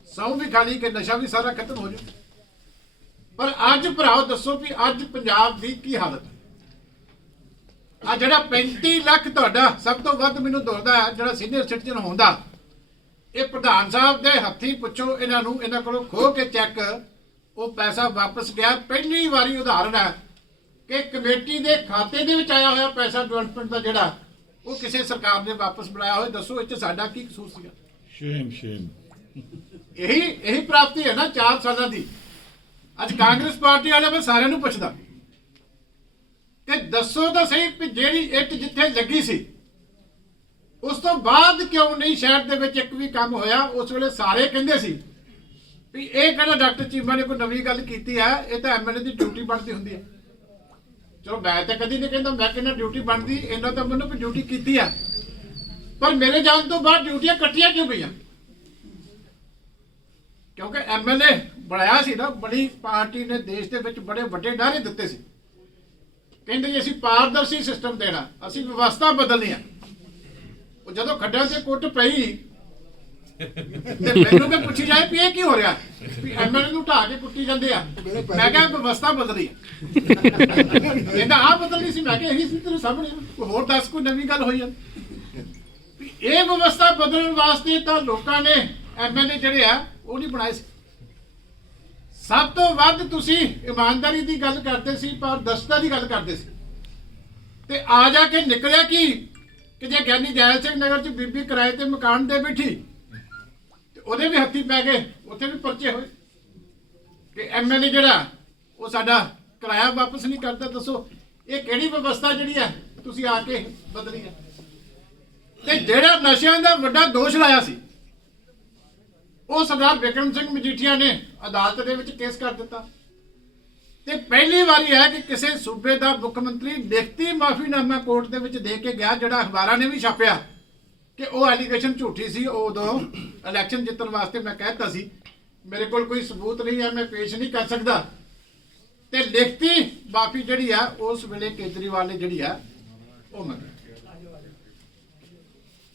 ਸਹੁੰ ਵੀ ਖਾਲੀ ਕਿ ਨਸ਼ਾ ਵੀ ਸਾਰਾ ਖਤਮ ਹੋ ਜਾਊ। ਪਰ ਅੱਜ ਭਰਾਓ ਦੱਸੋ ਵੀ ਅੱਜ ਪੰਜਾਬ ਦੀ ਕੀ ਹਾਲਤ ਹੈ? ਆ ਜਿਹੜਾ 35 ਲੱਖ ਤੁਹਾਡਾ ਸਭ ਤੋਂ ਵੱਧ ਮੈਨੂੰ ਦੌੜਦਾ ਹੈ ਜਿਹੜਾ ਸੀਨੀਅਰ ਸਿਟੀਜ਼ਨ ਹੁੰਦਾ, ਇਹ ਪ੍ਰਧਾਨ ਸਾਹਿਬ ਦੇ ਹੱਥੀਂ ਪੁੱਛੋ ਇਹਨਾਂ ਨੂੰ, ਇਹਨਾਂ ਕੋਲੋਂ ਖੋਹ ਕੇ ਚੈੱਕ ਉਹ ਪੈਸਾ ਵਾਪਸ ਗਿਆ। ਪਹਿਲੀ ਵਾਰੀ ਉਦਾਹਰਨ ਹੈ ਕਿ ਕਮੇਟੀ ਦੇ ਖਾਤੇ ਦੇ ਵਿੱਚ ਆਇਆ ਹੋਇਆ ਪੈਸਾ ਡਿਵੈਲਪਮੈਂਟ ਦਾ ਜਿਹੜਾ ਉਹ ਕਿਸੇ ਸਰਕਾਰ ਨੇ ਵਾਪਸ ਬਣਾਇਆ ਹੋਇਆ। ਦੱਸੋ ਇਹ 'ਚ ਸਾਡਾ ਕੀ ਕਸੂਰ ਸੀਗਾ? ਸ਼ੇਮ ਇਹੀ ਪ੍ਰਾਪਤੀ ਹੈ ਨਾ 4 ਸਾਲਾਂ ਦੀ। ਅੱਜ ਕਾਂਗਰਸ ਪਾਰਟੀ ਵਾਲੇ ਮੈਂ ਸਾਰਿਆਂ ਨੂੰ ਪੁੱਛਦਾ ਕਿ ਦੱਸੋ ਤਾਂ ਸਹੀ ਵੀ ਜਿਹੜੀ ਇੱਟ ਜਿੱਥੇ ਲੱਗੀ ਸੀ ਉਸ ਤੋਂ ਬਾਅਦ ਕਿਉਂ ਨਹੀਂ ਸ਼ਹਿਰ ਦੇ ਵਿੱਚ ਇੱਕ ਵੀ ਕੰਮ ਹੋਇਆ? ਉਸ ਵੇਲੇ ਸਾਰੇ ਕਹਿੰਦੇ ਸੀ ਵੀ ਇਹ ਕਹਿੰਦਾ ਡਾਕਟਰ ਚੀਮਾ ਨੇ ਕੋਈ ਨਵੀਂ ਗੱਲ ਕੀਤੀ ਹੈ, ਇਹ ਤਾਂ ਐਮਐਲਏ ਦੀ ਡਿਊਟੀ ਬਣਦੀ ਹੁੰਦੀ ਹੈ। ਚਲੋ ਮੈਂ ਤਾਂ ਕਦੀ ਨਹੀਂ ਕਹਿੰਦਾ, ਮੈਂ ਕਹਿੰਦਾ ਡਿਊਟੀ ਬਣਦੀ, ਇਹਨਾਂ ਤਾਂ ਮੈਨੂੰ ਵੀ ਡਿਊਟੀ ਕੀਤੀ ਆ, ਪਰ ਮੇਰੇ ਜਾਣ ਤੋਂ ਬਾਅਦ ਡਿਊਟੀਆਂ ਕੱਟੀਆਂ ਕਿਉਂ ਗਈਆਂ? ਕਿਉਂਕਿ ਐਮਐਲਏ ਬਣਾਇਆ ਸੀ ਨਾ, ਬੜੀ ਪਾਰਟੀ ਨੇ ਦੇਸ਼ ਦੇ ਵਿੱਚ ਬੜੇ ਵੱਡੇ ਨਾਅਰੇ ਦਿੱਤੇ ਸੀ, ਕਹਿੰਦੇ ਜੀ ਅਸੀਂ ਪਾਰਦਰਸ਼ੀ ਸਿਸਟਮ ਦੇਣਾ, ਅਸੀਂ ਵਿਵਸਥਾ ਬਦਲਣੀ ਆ। ਉਹ ਜਦੋਂ ਖੱਡਾਂ ਤੇ ਕੁੱਟ ਪਈ ਤੇ ਮੈਨੂੰ ਕਿ ਪੁੱਛੀ ਜਾਏ ਵੀ ਇਹ ਕੀ ਹੋ ਰਿਹਾ, ਵੀ ਐਮਐਲਏ ਨੂੰ ਢਾ ਕੇ ਕੁੱਟੀ ਜਾਂਦੇ ਆ। ਮੈਂ ਕਿਹਾ ਵਿਵਸਥਾ ਬਦਲੀ ਆ। ਕਹਿੰਦਾ ਆਹ ਬਦਲਣੀ ਸੀ। ਮੈਂ ਕਿਹਾ ਇਹੀ ਸੀ ਤੇਰੇ ਸਾਹਮਣੇ, ਕੋਈ ਹੋਰ ਦੱਸ ਕੋਈ ਨਵੀਂ ਗੱਲ ਹੋਈ ਆ? ਇਹ ਵਿਵਸਥਾ ਬਦਲਣ ਵਾਸਤੇ ਤਾਂ ਲੋਕਾਂ ਨੇ ਐਮਐਲਏ ਜਿਹੜੇ ਆ ਉਹ ਨਹੀਂ ਬਣਾਏ ਸੀ। ਸਭ ਤੋਂ ਵੱਧ ਤੁਸੀਂ ਇਮਾਨਦਾਰੀ ਦੀ ਗੱਲ ਕਰਦੇ ਸੀ, ਪਾਰਦਰਸ਼ਤਾ ਦੀ ਗੱਲ ਕਰਦੇ ਸੀ, ਤੇ ਆ ਜਾ ਕੇ ਨਿਕਲਿਆ ਕਿ ਜੇ ਗਿਆਨੀ ਜੈਲ ਸਿੰਘ ਨਗਰ ਚ ਬੀਬੀ ਕਿਰਾਏ ਤੇ ਮਕਾਨ ਦੇ ਬੈਠੀ ਤੇ ਉਹਦੇ ਵੀ ਹੱਥੀ ਪੈ ਗਏ, ਉੱਥੇ ਵੀ ਪਰਚੇ ਹੋਏ ਕਿ ਐਮਐਲਏ ਜਿਹੜਾ ਉਹ ਸਾਡਾ ਕਿਰਾਇਆ ਵਾਪਸ ਨਹੀਂ ਕਰਦਾ। ਦੱਸੋ ਇਹ ਕਿਹੜੀ ਵਿਵਸਥਾ ਜਿਹੜੀ ਆ ਤੁਸੀਂ ਆ ਕੇ ਬਦਲੀ ਹੈ? ਤੇ ਜਿਹੜਾ ਨਸ਼ਿਆਂ ਦਾ ਵੱਡਾ ਦੋਸ਼ ਲਾਇਆ ਸੀ ਉਹ ਸਰਦਾਰ ਬਿਕਰਮ ਸਿੰਘ ਮਜੀਠੀਆ ਨੇ ਅਦਾਲਤ ਦੇ ਵਿੱਚ ਕੇਸ ਕਰ ਦਿੱਤਾ। ਤੇ ਪਹਿਲੀ ਵਾਰੀ ਹੈ ਕਿ ਕਿਸੇ ਸੂਬੇ ਦਾ ਮੁੱਖ ਮੰਤਰੀ ਲਿਖਤੀ ਮਾਫੀਨਾਮਾ ਕੋਰਟ ਦੇ ਵਿੱਚ ਦੇ ਕੇ ਗਿਆ, ਜਿਹੜਾ ਅਖਬਾਰਾਂ ਨੇ ਵੀ ਛਾਪਿਆ ਕਿ ਉਹ ਐਲੀਗੇਸ਼ਨ ਝੂਠੀ ਸੀ। ਉਦੋਂ ਇਲੈਕਸ਼ਨ ਜਿੱਤਣ ਵਾਸਤੇ ਮੈਂ ਕਹਿਤਾ ਸੀ ਮੇਰੇ ਕੋਲ ਕੋਈ ਸਬੂਤ ਨਹੀਂ ਹੈ, ਮੈਂ ਪੇਸ਼ ਨਹੀਂ ਕਰ ਸਕਦਾ। ਤੇ ਲਿਖਤੀ ਮਾਫੀ ਜਿਹੜੀ ਆ ਉਸ ਵੇਲੇ ਕੇਜਰੀਵਾਲ ਨੇ ਜਿਹੜੀ ਆ ਉਹ ਮੰਗੀ।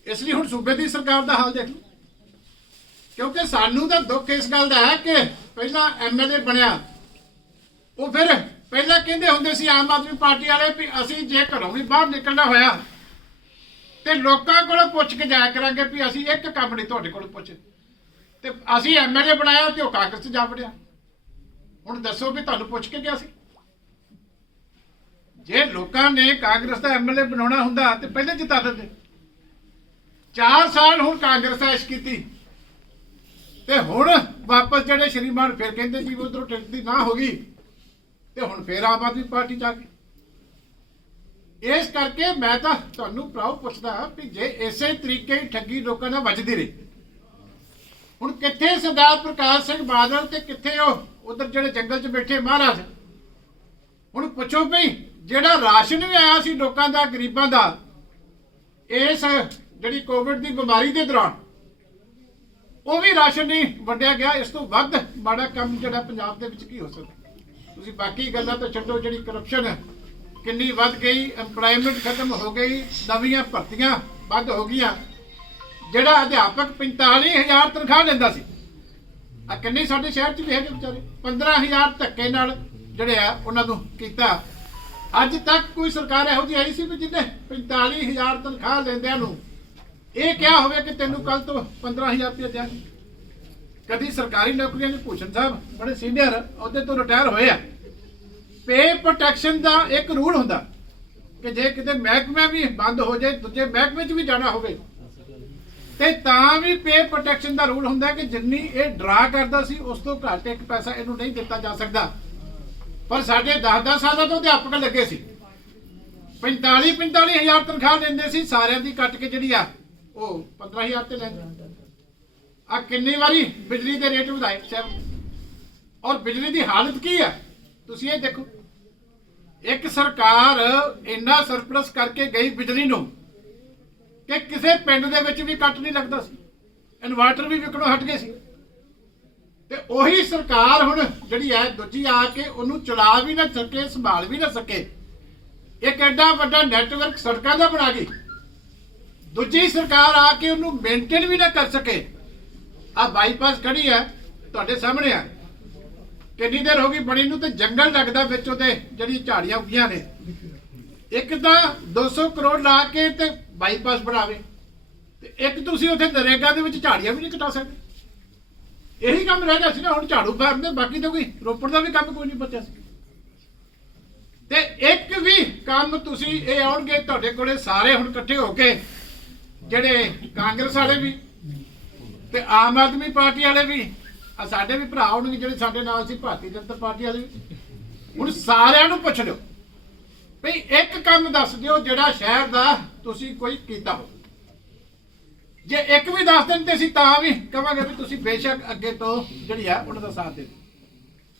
ਇਸ ਲਈ ਹੁਣ ਸੂਬੇ ਦੀ ਸਰਕਾਰ ਦਾ ਹਾਲ ਦੇਖ ਲਓ, ਕਿਉਂਕਿ ਸਾਨੂੰ ਤਾਂ ਦੁੱਖ ਇਸ ਗੱਲ ਦਾ ਹੈ ਕਿ ਪਹਿਲਾਂ ਐਮਐਲਏ ਬਣਿਆ, ਉਹ ਫਿਰ ਪਹਿਲਾਂ ਕਹਿੰਦੇ ਹੁੰਦੇ ਸੀ ਆਮ ਆਦਮੀ ਪਾਰਟੀ ਵਾਲੇ ਵੀ ਅਸੀਂ ਜੇ ਘਰੋਂ ਵੀ ਬਾਹਰ ਨਿਕਲਣਾ ਹੋਇਆ ਤੇ ਲੋਕਾਂ ਕੋਲੋਂ ਪੁੱਛ ਕੇ ਜਾਇਆ ਕਰਾਂਗੇ ਵੀ ਅਸੀਂ ਇੱਕ ਕੰਮ ਨਹੀਂ ਤੁਹਾਡੇ ਕੋਲ ਪੁੱਛੇ। ਤੇ ਅਸੀਂ ਐਮਐਲਏ ਬਣਾਇਆ ਤੇ ਉਹ ਕਾਂਗਰਸ 'ਚ ਜਾ ਵੜਿਆ। ਹੁਣ ਦੱਸੋ ਵੀ ਤੁਹਾਨੂੰ ਪੁੱਛ ਕੇ ਗਿਆ ਸੀ? ਜੇ ਲੋਕਾਂ ਨੇ ਕਾਂਗਰਸ ਦਾ ਐਮਐਲਏ ਬਣਾਉਣਾ ਹੁੰਦਾ ਤੇ ਪਹਿਲੇ ਜਿਤਾ ਦਿੰਦੇ। 4 ਸਾਲ ਹੁਣ ਕਾਂਗਰਸ ਐਸ਼ ਕੀਤੀ, ਤੇ ਹੁਣ ਵਾਪਸ ਜਿਹੜੇ ਸ਼੍ਰੀਮਾਨ ਫਿਰ ਕਹਿੰਦੇ ਜੀ ਉਧਰੋਂ ਟਿਕਟ ਦੀ ਨਾ ਹੋ ਗਈ ਤੇ ਹੁਣ ਫਿਰ ਆਮ ਆਦਮੀ ਪਾਰਟੀ ਚ ਆ ਗਏ। ਇਸ ਕਰਕੇ ਮੈਂ ਤਾਂ ਤੁਹਾਨੂੰ ਭਰਾਓ ਪੁੱਛਦਾ ਵੀ ਜੇ ਇਸੇ ਤਰੀਕੇ ਹੀ ਠੱਗੀ ਲੋਕਾਂ ਨਾਲ ਵੱਜਦੀ ਰਹੀ, ਹੁਣ ਕਿੱਥੇ ਸਰਦਾਰ ਪ੍ਰਕਾਸ਼ ਸਿੰਘ ਬਾਦਲ ਤੇ ਕਿੱਥੇ ਉਹ ਉਧਰ ਜਿਹੜੇ ਜੰਗਲ 'ਚ ਬੈਠੇ ਮਹਾਰਾਜ। ਹੁਣ ਪੁੱਛੋ ਭਈ ਜਿਹੜਾ ਰਾਸ਼ਨ ਵੀ ਆਇਆ ਸੀ ਲੋਕਾਂ ਦਾ, ਗਰੀਬਾਂ ਦਾ, ਇਸ ਜਿਹੜੀ ਕੋਵਿਡ ਦੀ ਬਿਮਾਰੀ ਦੇ ਦੌਰਾਨ, ਉਹ ਵੀ ਰਾਸ਼ਨ ਨਹੀਂ ਵੰਡਿਆ ਗਿਆ। ਇਸ ਤੋਂ ਵੱਧ ਮਾੜਾ ਕੰਮ ਜਿਹੜਾ ਪੰਜਾਬ ਦੇ ਵਿੱਚ ਕੀ ਹੋ ਸਕਦਾ? ਤੁਸੀਂ ਬਾਕੀ ਗੱਲਾਂ ਤਾਂ ਛੱਡੋ, ਜਿਹੜੀ ਕਰਪਸ਼ਨ ਕਿੰਨੀ ਵੱਧ ਗਈ, ਐਮਪਲੋਇਮੈਂਟ ਖਤਮ ਹੋ ਗਈ, ਨਵੀਆਂ ਭਰਤੀਆਂ ਵੱਧ ਹੋ ਗਈਆਂ। ਜਿਹੜਾ ਅਧਿਆਪਕ 45,000 ਤਨਖਾਹ ਲੈਂਦਾ ਸੀ, ਆ ਕਿੰਨੇ ਸਾਡੇ ਸ਼ਹਿਰ 'ਚ ਵੀ ਹੈਗੇ ਵਿਚਾਰੇ, 15,000 ਧੱਕੇ ਨਾਲ ਜਿਹੜੇ ਆ ਉਹਨਾਂ ਨੂੰ ਕੀਤਾ। ਅੱਜ ਤੱਕ ਕੋਈ ਸਰਕਾਰ ਇਹੋ ਜਿਹੀ ਆਈ ਸੀ ਵੀ ਜਿਹਨੇ 45,000 ਤਨਖਾਹ ਲੈਂਦਿਆਂ ਨੂੰ ਇਹ ਕਿਹਾ ਹੋਵੇ ਕਿ ਤੈਨੂੰ ਕੱਲ ਤੋਂ 15,000 ਰੁਪਏ ਦਿਆਂਗੇ। ਕਦੀ ਸਰਕਾਰੀ ਨੌਕਰੀਆਂ 'ਚ ਭੂਸ਼ਣ ਸਾਹਿਬ ਬੜੇ ਸੀਨੀਅਰ ਅਹੁਦੇ ਤੋਂ ਰਿਟਾਇਰ ਹੋਏ ਆ। ਪੇ ਪ੍ਰੋਟੈਕਸ਼ਨ ਦਾ ਇੱਕ ਰੂਲ ਹੁੰਦਾ ਕਿ ਜੇ ਕਿਤੇ ਮਹਿਕਮਾ ਵੀ ਬੰਦ ਹੋ ਜਾਏ, ਦੂਜੇ ਮਹਿਕਮੇ 'ਚ ਵੀ ਜਾਣਾ ਹੋਵੇ ਤੇ ਤਾਂ ਵੀ ਪੇ ਪ੍ਰੋਟੈਕਸ਼ਨ ਦਾ ਰੂਲ ਹੁੰਦਾ ਕਿ ਜਿੰਨੀ ਇਹ ਡਰਾ ਕਰਦਾ ਸੀ ਉਸ ਤੋਂ ਘੱਟ ਇੱਕ ਪੈਸਾ ਇਹਨੂੰ ਨਹੀਂ ਦਿੱਤਾ ਜਾ ਸਕਦਾ। ਪਰ ਸਾਡੇ 10-10 ਸਾਲਾਂ ਤੋਂ ਅਧਿਆਪਕ ਲੱਗੇ ਸੀ, 45,000 ਤਨਖਾਹ ਲੈਂਦੇ ਸੀ, ਸਾਰਿਆਂ ਦੀ ਕੱਟ ਕੇ ਜਿਹੜੀ ਆ ਉਹ 15,000 ਤੇ ਲੈਂਦੇ। ਆ ਕਿੰਨੀ ਵਾਰੀ ਬਿਜਲੀ ਦੇ ਰੇਟ ਵਧਾਏ ਔਰ ਬਿਜਲੀ ਦੀ ਹਾਲਤ ਕੀ ਹੈ ਤੁਸੀਂ ਇਹ ਦੇਖੋ। ਇੱਕ ਸਰਕਾਰ ਇੰਨਾ ਸਰਪਲਸ ਕਰਕੇ ਗਈ ਬਿਜਲੀ ਨੂੰ ਕਿ ਕਿਸੇ ਪਿੰਡ ਦੇ ਵਿੱਚ ਵੀ ਕੱਟ ਨਹੀਂ ਲੱਗਦਾ ਸੀ, ਇਨਵਰਟਰ ਵੀ ਵਿਕਣੋਂ ਹਟ ਗਏ ਸੀ। ਤੇ ਉਹੀ ਸਰਕਾਰ ਹੁਣ ਜਿਹੜੀ ਹੈ ਦੂਜੀ ਆ ਕੇ ਉਹਨੂੰ ਚਲਾ ਵੀ ਨਾ ਸਕੇ, ਸੰਭਾਲ ਵੀ ਨਾ ਸਕੇ। ਇੱਕ ਐਡਾ ਵੱਡਾ ਨੈਟਵਰਕ ਸੜਕਾਂ ਦਾ ਬਣਾ ਗਈ, ਦੂਜੀ ਸਰਕਾਰ ਆ ਕੇ ਉਹਨੂੰ ਮੇਨਟੇਨ ਵੀ ਨਾ ਕਰ ਸਕੇ। ਆ ਬਾਈਪਾਸ ਖੜੀ ਹੈ ਤੁਹਾਡੇ ਸਾਹਮਣੇ ਆ, ਕਿੰਨੀ ਦੇਰ ਹੋ ਗਈ ਬਣੀ ਨੂੰ ਤੇ ਜੰਗਲ ਲੱਗਦਾ ਵਿੱਚ ਉਹਦੇ, ਜਿਹੜੀ ਝਾੜੀਆਂ ਉੱਗੀਆਂ ਨੇ। ਇੱਕ ਤਾਂ 200 ਕਰੋੜ ਲਾ ਕੇ ਤੇ ਬਾਈਪਾਸ ਬਣਾਵੇ, ਤੇ ਇੱਕ ਤੁਸੀਂ ਉੱਥੇ ਨਰੇਗਾ ਦੇ ਵਿੱਚ ਝਾੜੀਆਂ ਵੀ ਨਹੀਂ ਕਟਾ ਸਕਦੇ। ਇਹੀ ਕੰਮ ਰਹਿ ਗਿਆ ਸੀ ਨਾ, ਹੁਣ ਝਾੜੂ ਫਾਰਦੇ, ਬਾਕੀ ਤਾਂ ਕੋਈ ਰੋਪੜ ਦਾ ਵੀ ਕੰਮ ਕੋਈ ਨਹੀਂ ਬਚਿਆ ਸੀ। ਤੇ ਇੱਕ ਵੀ ਕੰਮ ਤੁਸੀਂ ਇਹ ਆਉਣਗੇ ਤੁਹਾਡੇ ਕੋਲੇ ਸਾਰੇ ਹੁਣ ਇਕੱਠੇ ਹੋ ਕੇ, ਜਿਹੜੇ ਕਾਂਗਰਸ ਵਾਲੇ ਵੀ ਤੇ ਆਮ ਆਦਮੀ ਪਾਰਟੀ ਵਾਲੇ ਵੀ, ਆ ਸਾਡੇ ਵੀ ਭਰਾ ਹੋਣਗੇ ਜਿਹੜੇ ਸਾਡੇ ਨਾਲ ਸੀ ਭਾਰਤੀ ਜਨਤਾ ਪਾਰਟੀ ਵਾਲੇ ਵੀ। ਹੁਣ ਸਾਰਿਆਂ ਨੂੰ ਪੁੱਛ ਲਿਓ ਭਈ ਇੱਕ ਕੰਮ ਦੱਸ ਦਿਓ ਜਿਹੜਾ ਸ਼ਹਿਰ ਦਾ ਤੁਸੀਂ ਕੋਈ ਕੀਤਾ ਹੋ। ਜੇ ਇੱਕ ਵੀ ਦੱਸ ਦਿਨ ਤੇ ਅਸੀਂ ਤਾਂ ਵੀ ਕਹਾਂਗੇ ਵੀ ਤੁਸੀਂ ਬੇਸ਼ੱਕ ਅੱਗੇ ਤੋਂ ਜਿਹੜੀ ਆ ਉਹਨਾਂ ਦਾ ਸਾਥ ਦੇ ਦਿਓ।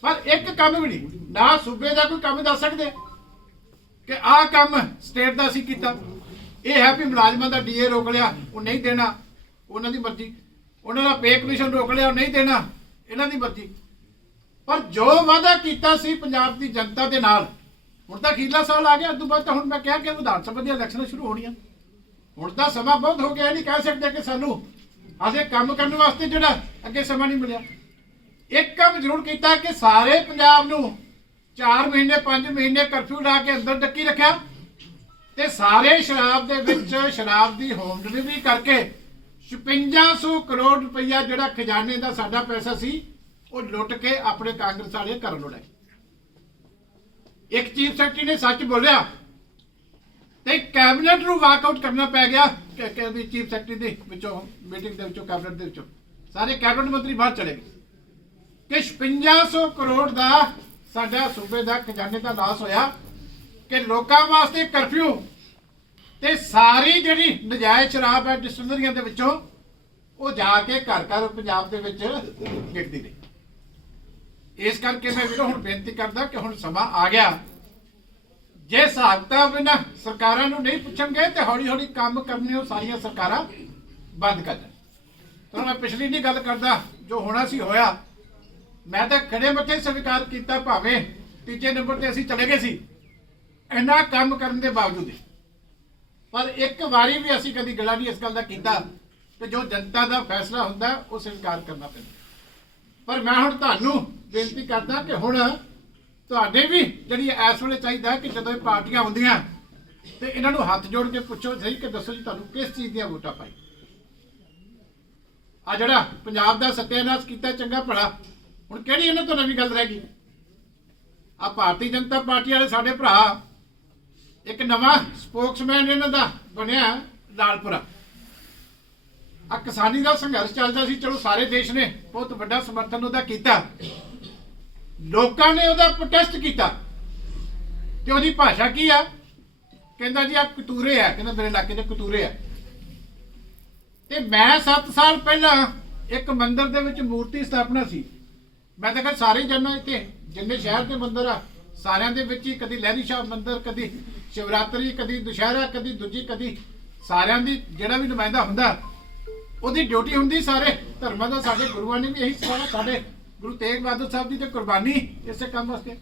ਪਰ ਇੱਕ ਕੰਮ ਵੀ ਨਹੀਂ, ਨਾ ਸੂਬੇ ਦਾ ਕੋਈ ਕੰਮ ਦੱਸ ਸਕਦੇ ਕਿ ਆਹ ਕੰਮ ਸਟੇਟ ਦਾ ਅਸੀਂ ਕੀਤਾ। ਇਹ ਹੈ ਵੀ ਮੁਲਾਜ਼ਮਾਂ ਦਾ ਡੀਏ ਰੋਕ ਲਿਆ, ਉਹ ਨਹੀਂ ਦੇਣਾ, ਉਹਨਾਂ ਦੀ ਮਰਜ਼ੀ। ਉਹਨਾਂ ਦਾ ਪੇ ਕਮਿਸ਼ਨ ਰੋਕ ਲਿਆ, ਉਹ ਨਹੀਂ ਦੇਣਾ, ਇਹਨਾਂ ਦੀ ਮਰਜ਼ੀ। ਪਰ ਜੋ ਵਾਅਦਾ ਕੀਤਾ ਸੀ ਪੰਜਾਬ ਦੀ ਜਨਤਾ ਦੇ ਨਾਲ, ਹੁਣ ਤਾਂ ਅਖੀਰਲਾ ਸਾਲ ਆ ਗਿਆ। ਉਦੋਂ ਬਾਅਦ ਤਾਂ ਹੁਣ ਮੈਂ ਕਿਹਾ ਕਿ ਵਿਧਾਨ ਸਭਾ ਦੀਆਂ ਇਲੈਕਸ਼ਨਾਂ ਸ਼ੁਰੂ ਹੋਣੀਆਂ। ਹੁਣ ਤਾਂ ਸਮਾਂ ਬਹੁਤ ਹੋ ਗਿਆ, ਇਹ ਨਹੀਂ ਕਹਿ ਸਕਦੇ ਕਿ ਸਾਨੂੰ ਅਜੇ ਕੰਮ ਕਰਨ ਵਾਸਤੇ ਜਿਹੜਾ ਅੱਗੇ ਸਮਾਂ ਨਹੀਂ ਮਿਲਿਆ। ਇੱਕ ਕੰਮ ਜ਼ਰੂਰ ਕੀਤਾ ਕਿ ਸਾਰੇ ਪੰਜਾਬ ਨੂੰ 4 ਮਹੀਨੇ 5 ਮਹੀਨੇ ਕਰਫਿਊ ਲਾ ਕੇ ਅੰਦਰ ਡੱਕੀ ਰੱਖਿਆ ਤੇ ਸਾਰੇ ਸ਼ਰਾਬ ਦੇ ਵਿੱਚ ਸ਼ਰਾਬ ਦੀ ਹੋਮ ਡਿਲੀਵਰੀ ਕਰਕੇ 5600 ਕਰੋੜ ਰੁਪਈਆ ਜਿਹੜਾ ਖਜ਼ਾਨੇ ਦਾ ਸਾਡਾ ਪੈਸਾ ਸੀ ਉਹ ਲੁੱਟ ਕੇ ਆਪਣੇ ਕਾਂਗਰਸ ਵਾਲੇ ਘਰ ਨੂੰ ਲੈ। ਇੱਕ ਚੀਫ ਸੈਕਟਰੀ ਨੇ ਸੱਚ ਬੋਲਿਆ ਤੇ ਕੈਬਨਿਟ ਨੂੰ ਵਾਕਆਊਟ ਕਰਨਾ ਪੈ ਗਿਆ ਕਿ ਚੀਫ ਸੈਕਟਰੀ ਦੇ ਵਿੱਚੋਂ, ਮੀਟਿੰਗ ਦੇ ਵਿੱਚੋਂ, ਕੈਬਨਿਟ ਦੇ ਵਿੱਚੋਂ ਸਾਰੇ ਕੈਬਨਿਟ ਮੰਤਰੀ ਬਾਹਰ ਚਲੇ ਗਏ ਕਿ 5600 ਕਰੋੜ ਦਾ ਸਾਡਾ ਸੂਬੇ ਦਾ ਖਜ਼ਾਨੇ ਦਾ ਲਾਸ ਹੋਇਆ ਕਿ ਲੋਕਾਂ ਵਾਸਤੇ ਕਰਫਿਊ ਤੇ ਸਾਰੀ ਜਿਹੜੀ ਨਜਾਇਜ਼ ਸ਼ਰਾਬ ਹੈ ਡਿਸਟਿਲਰੀਆਂ ਦੇ ਵਿੱਚੋਂ ਉਹ ਜਾ ਕੇ ਘਰ ਘਰ ਪੰਜਾਬ ਦੇ ਵਿੱਚ ਵਿਕਦੀ ਰਹੀ। ਇਸ ਕਰਕੇ ਮੈਂ ਵੀਰੋ ਹੁਣ ਬੇਨਤੀ ਕਰਦਾ ਕਿ ਹੁਣ ਸਮਾਂ ਆ ਗਿਆ, ਜੇ ਹਿਸਾਬ ਕਿਤਾਬ ਇਹਨਾਂ ਸਰਕਾਰਾਂ ਨੂੰ ਨਹੀਂ ਪੁੱਛਣਗੇ ਤੇ ਹੌਲੀ ਹੌਲੀ ਕੰਮ ਕਰਨੇ ਉਹ ਸਾਰੀਆਂ ਸਰਕਾਰਾਂ ਬੰਦ ਕਰ ਦੇਣ। ਤਾਂ ਮੈਂ ਪਿਛਲੀ ਨਹੀਂ ਗੱਲ ਕਰਦਾ, ਜੋ ਹੋਣਾ ਸੀ ਹੋਇਆ। ਮੈਂ ਤਾਂ ਖੜੇ ਮੱਥੇ ਸਵੀਕਾਰ ਕੀਤਾ, ਭਾਵੇਂ ਤੀਜੇ ਨੰਬਰ ਤੇ ਅਸੀਂ ਚਲੇ ਗਏ ਸੀ ਇੰਨਾ ਕੰਮ ਕਰਨ ਦੇ ਬਾਵਜੂਦ। ਪਰ ਇੱਕ ਵਾਰੀ ਵੀ ਅਸੀਂ ਕਦੀ ਗੱਲਾਂ ਨਹੀਂ ਇਸ ਗੱਲ ਦਾ ਕੀਤਾ ਕਿ ਜੋ ਜਨਤਾ ਦਾ ਫੈਸਲਾ ਹੁੰਦਾ ਉਹ ਸਵੀਕਾਰ ਕਰਨਾ ਪੈਂਦਾ। ਪਰ ਮੈਂ ਹੁਣ ਤੁਹਾਨੂੰ ਬੇਨਤੀ ਕਰਦਾ ਕਿ ਹੁਣ ਤੁਹਾਡੇ ਵੀ ਜਿਹੜੀ ਇਸ ਵੇਲੇ ਚਾਹੀਦਾ ਕਿ ਜਦੋਂ ਇਹ ਪਾਰਟੀਆਂ ਹੁੰਦੀਆਂ ਤੇ ਇਹਨਾਂ ਨੂੰ ਹੱਥ ਜੋੜ ਕੇ ਪੁੱਛੋ ਸਹੀ ਕਿ ਦੱਸੋ ਜੀ ਤੁਹਾਨੂੰ ਕਿਸ ਚੀਜ਼ ਦੀਆਂ ਵੋਟਾਂ ਪਾਈ। ਆ ਜਿਹੜਾ ਪੰਜਾਬ ਦਾ ਸੱਤਿਆਨਾਸ਼ ਕੀਤਾ ਚੰਗਾ ਭਲਾ, ਹੁਣ ਕਿਹੜੀ ਇਹਨਾਂ ਤੋਂ ਨਵੀਂ ਗੱਲ ਰਹਿ ਗਈ? ਆ ਭਾਰਤੀ ਜਨਤਾ ਪਾਰਟੀ ਵਾਲੇ ਸਾਡੇ ਭਰਾ, ਇੱਕ ਨਵਾਂ ਸਪੋਕਸਮੈਨ ਇਹਨਾਂ ਦਾ ਬਣਿਆ ਲਾਲਪੁਰਾ। ਆ ਕਿਸਾਨੀ ਦਾ ਸੰਘਰਸ਼ ਚੱਲਦਾ ਸੀ, ਚਲੋ ਸਾਰੇ ਦੇਸ਼ ਨੇ ਬਹੁਤ ਵੱਡਾ ਸਮਰਥਨ ਉਹਦਾ ਕੀਤਾ, ਲੋਕਾਂ ਨੇ ਉਹਦਾ ਪ੍ਰੋਟੈਸਟ ਕੀਤਾ ਤੇ ਉਹਦੀ ਭਾਸ਼ਾ ਕੀ ਆ? ਕਹਿੰਦਾ ਜੀ ਆ ਕਤੂਰੇ ਆ, ਕਹਿੰਦਾ ਮੇਰੇ ਇਲਾਕੇ ਦੇ ਕਤੂਰੇ ਆ। ਤੇ ਮੈਂ 7 ਸਾਲ ਪਹਿਲਾਂ ਇੱਕ ਮੰਦਿਰ ਦੇ ਵਿੱਚ ਮੂਰਤੀ ਸਥਾਪਨਾ ਸੀ। ਮੈਂ ਤਾਂ ਕਿਹਾ ਸਾਰੇ ਜਾਣੋ ਇੱਥੇ ਜਿੰਨੇ ਸ਼ਹਿਰ ਦੇ ਮੰਦਿਰ ਆ ਸਾਰਿਆਂ ਦੇ ਵਿੱਚ ਹੀ, ਕਦੀ ਲਹਿਰੀ ਸ਼ਾਹ ਮੰਦਿਰ, ਕਦੀ ਸ਼ਿਵਰਾਤਰੀ, ਕਦੀ ਦੁਸ਼ਹਿਰਾ, ਕਦੀ ਦੂਜੀ, ਕਦੀ ਸਾਰਿਆਂ ਦੀ ਜਿਹੜਾ ਵੀ ਨੁਮਾਇੰਦਾ ਹੁੰਦਾ ਉਹਦੀ ਡਿਊਟੀ ਹੁੰਦੀ ਸਾਰੇ ਧਰਮਾਂ ਦਾ। ਸਾਡੇ ਗੁਰੂਆਂ ਨੇ ਵੀ ਇਹੀ ਸਿਖਾਇਆ, ਸਾਡੇ ਗੁਰੂ ਤੇਗ ਬਹਾਦਰ ਸਾਹਿਬ ਦੀ ਤੇ ਕੁਰਬਾਨੀ ਇਸੇ ਕੰਮ ਵਾਸਤੇ।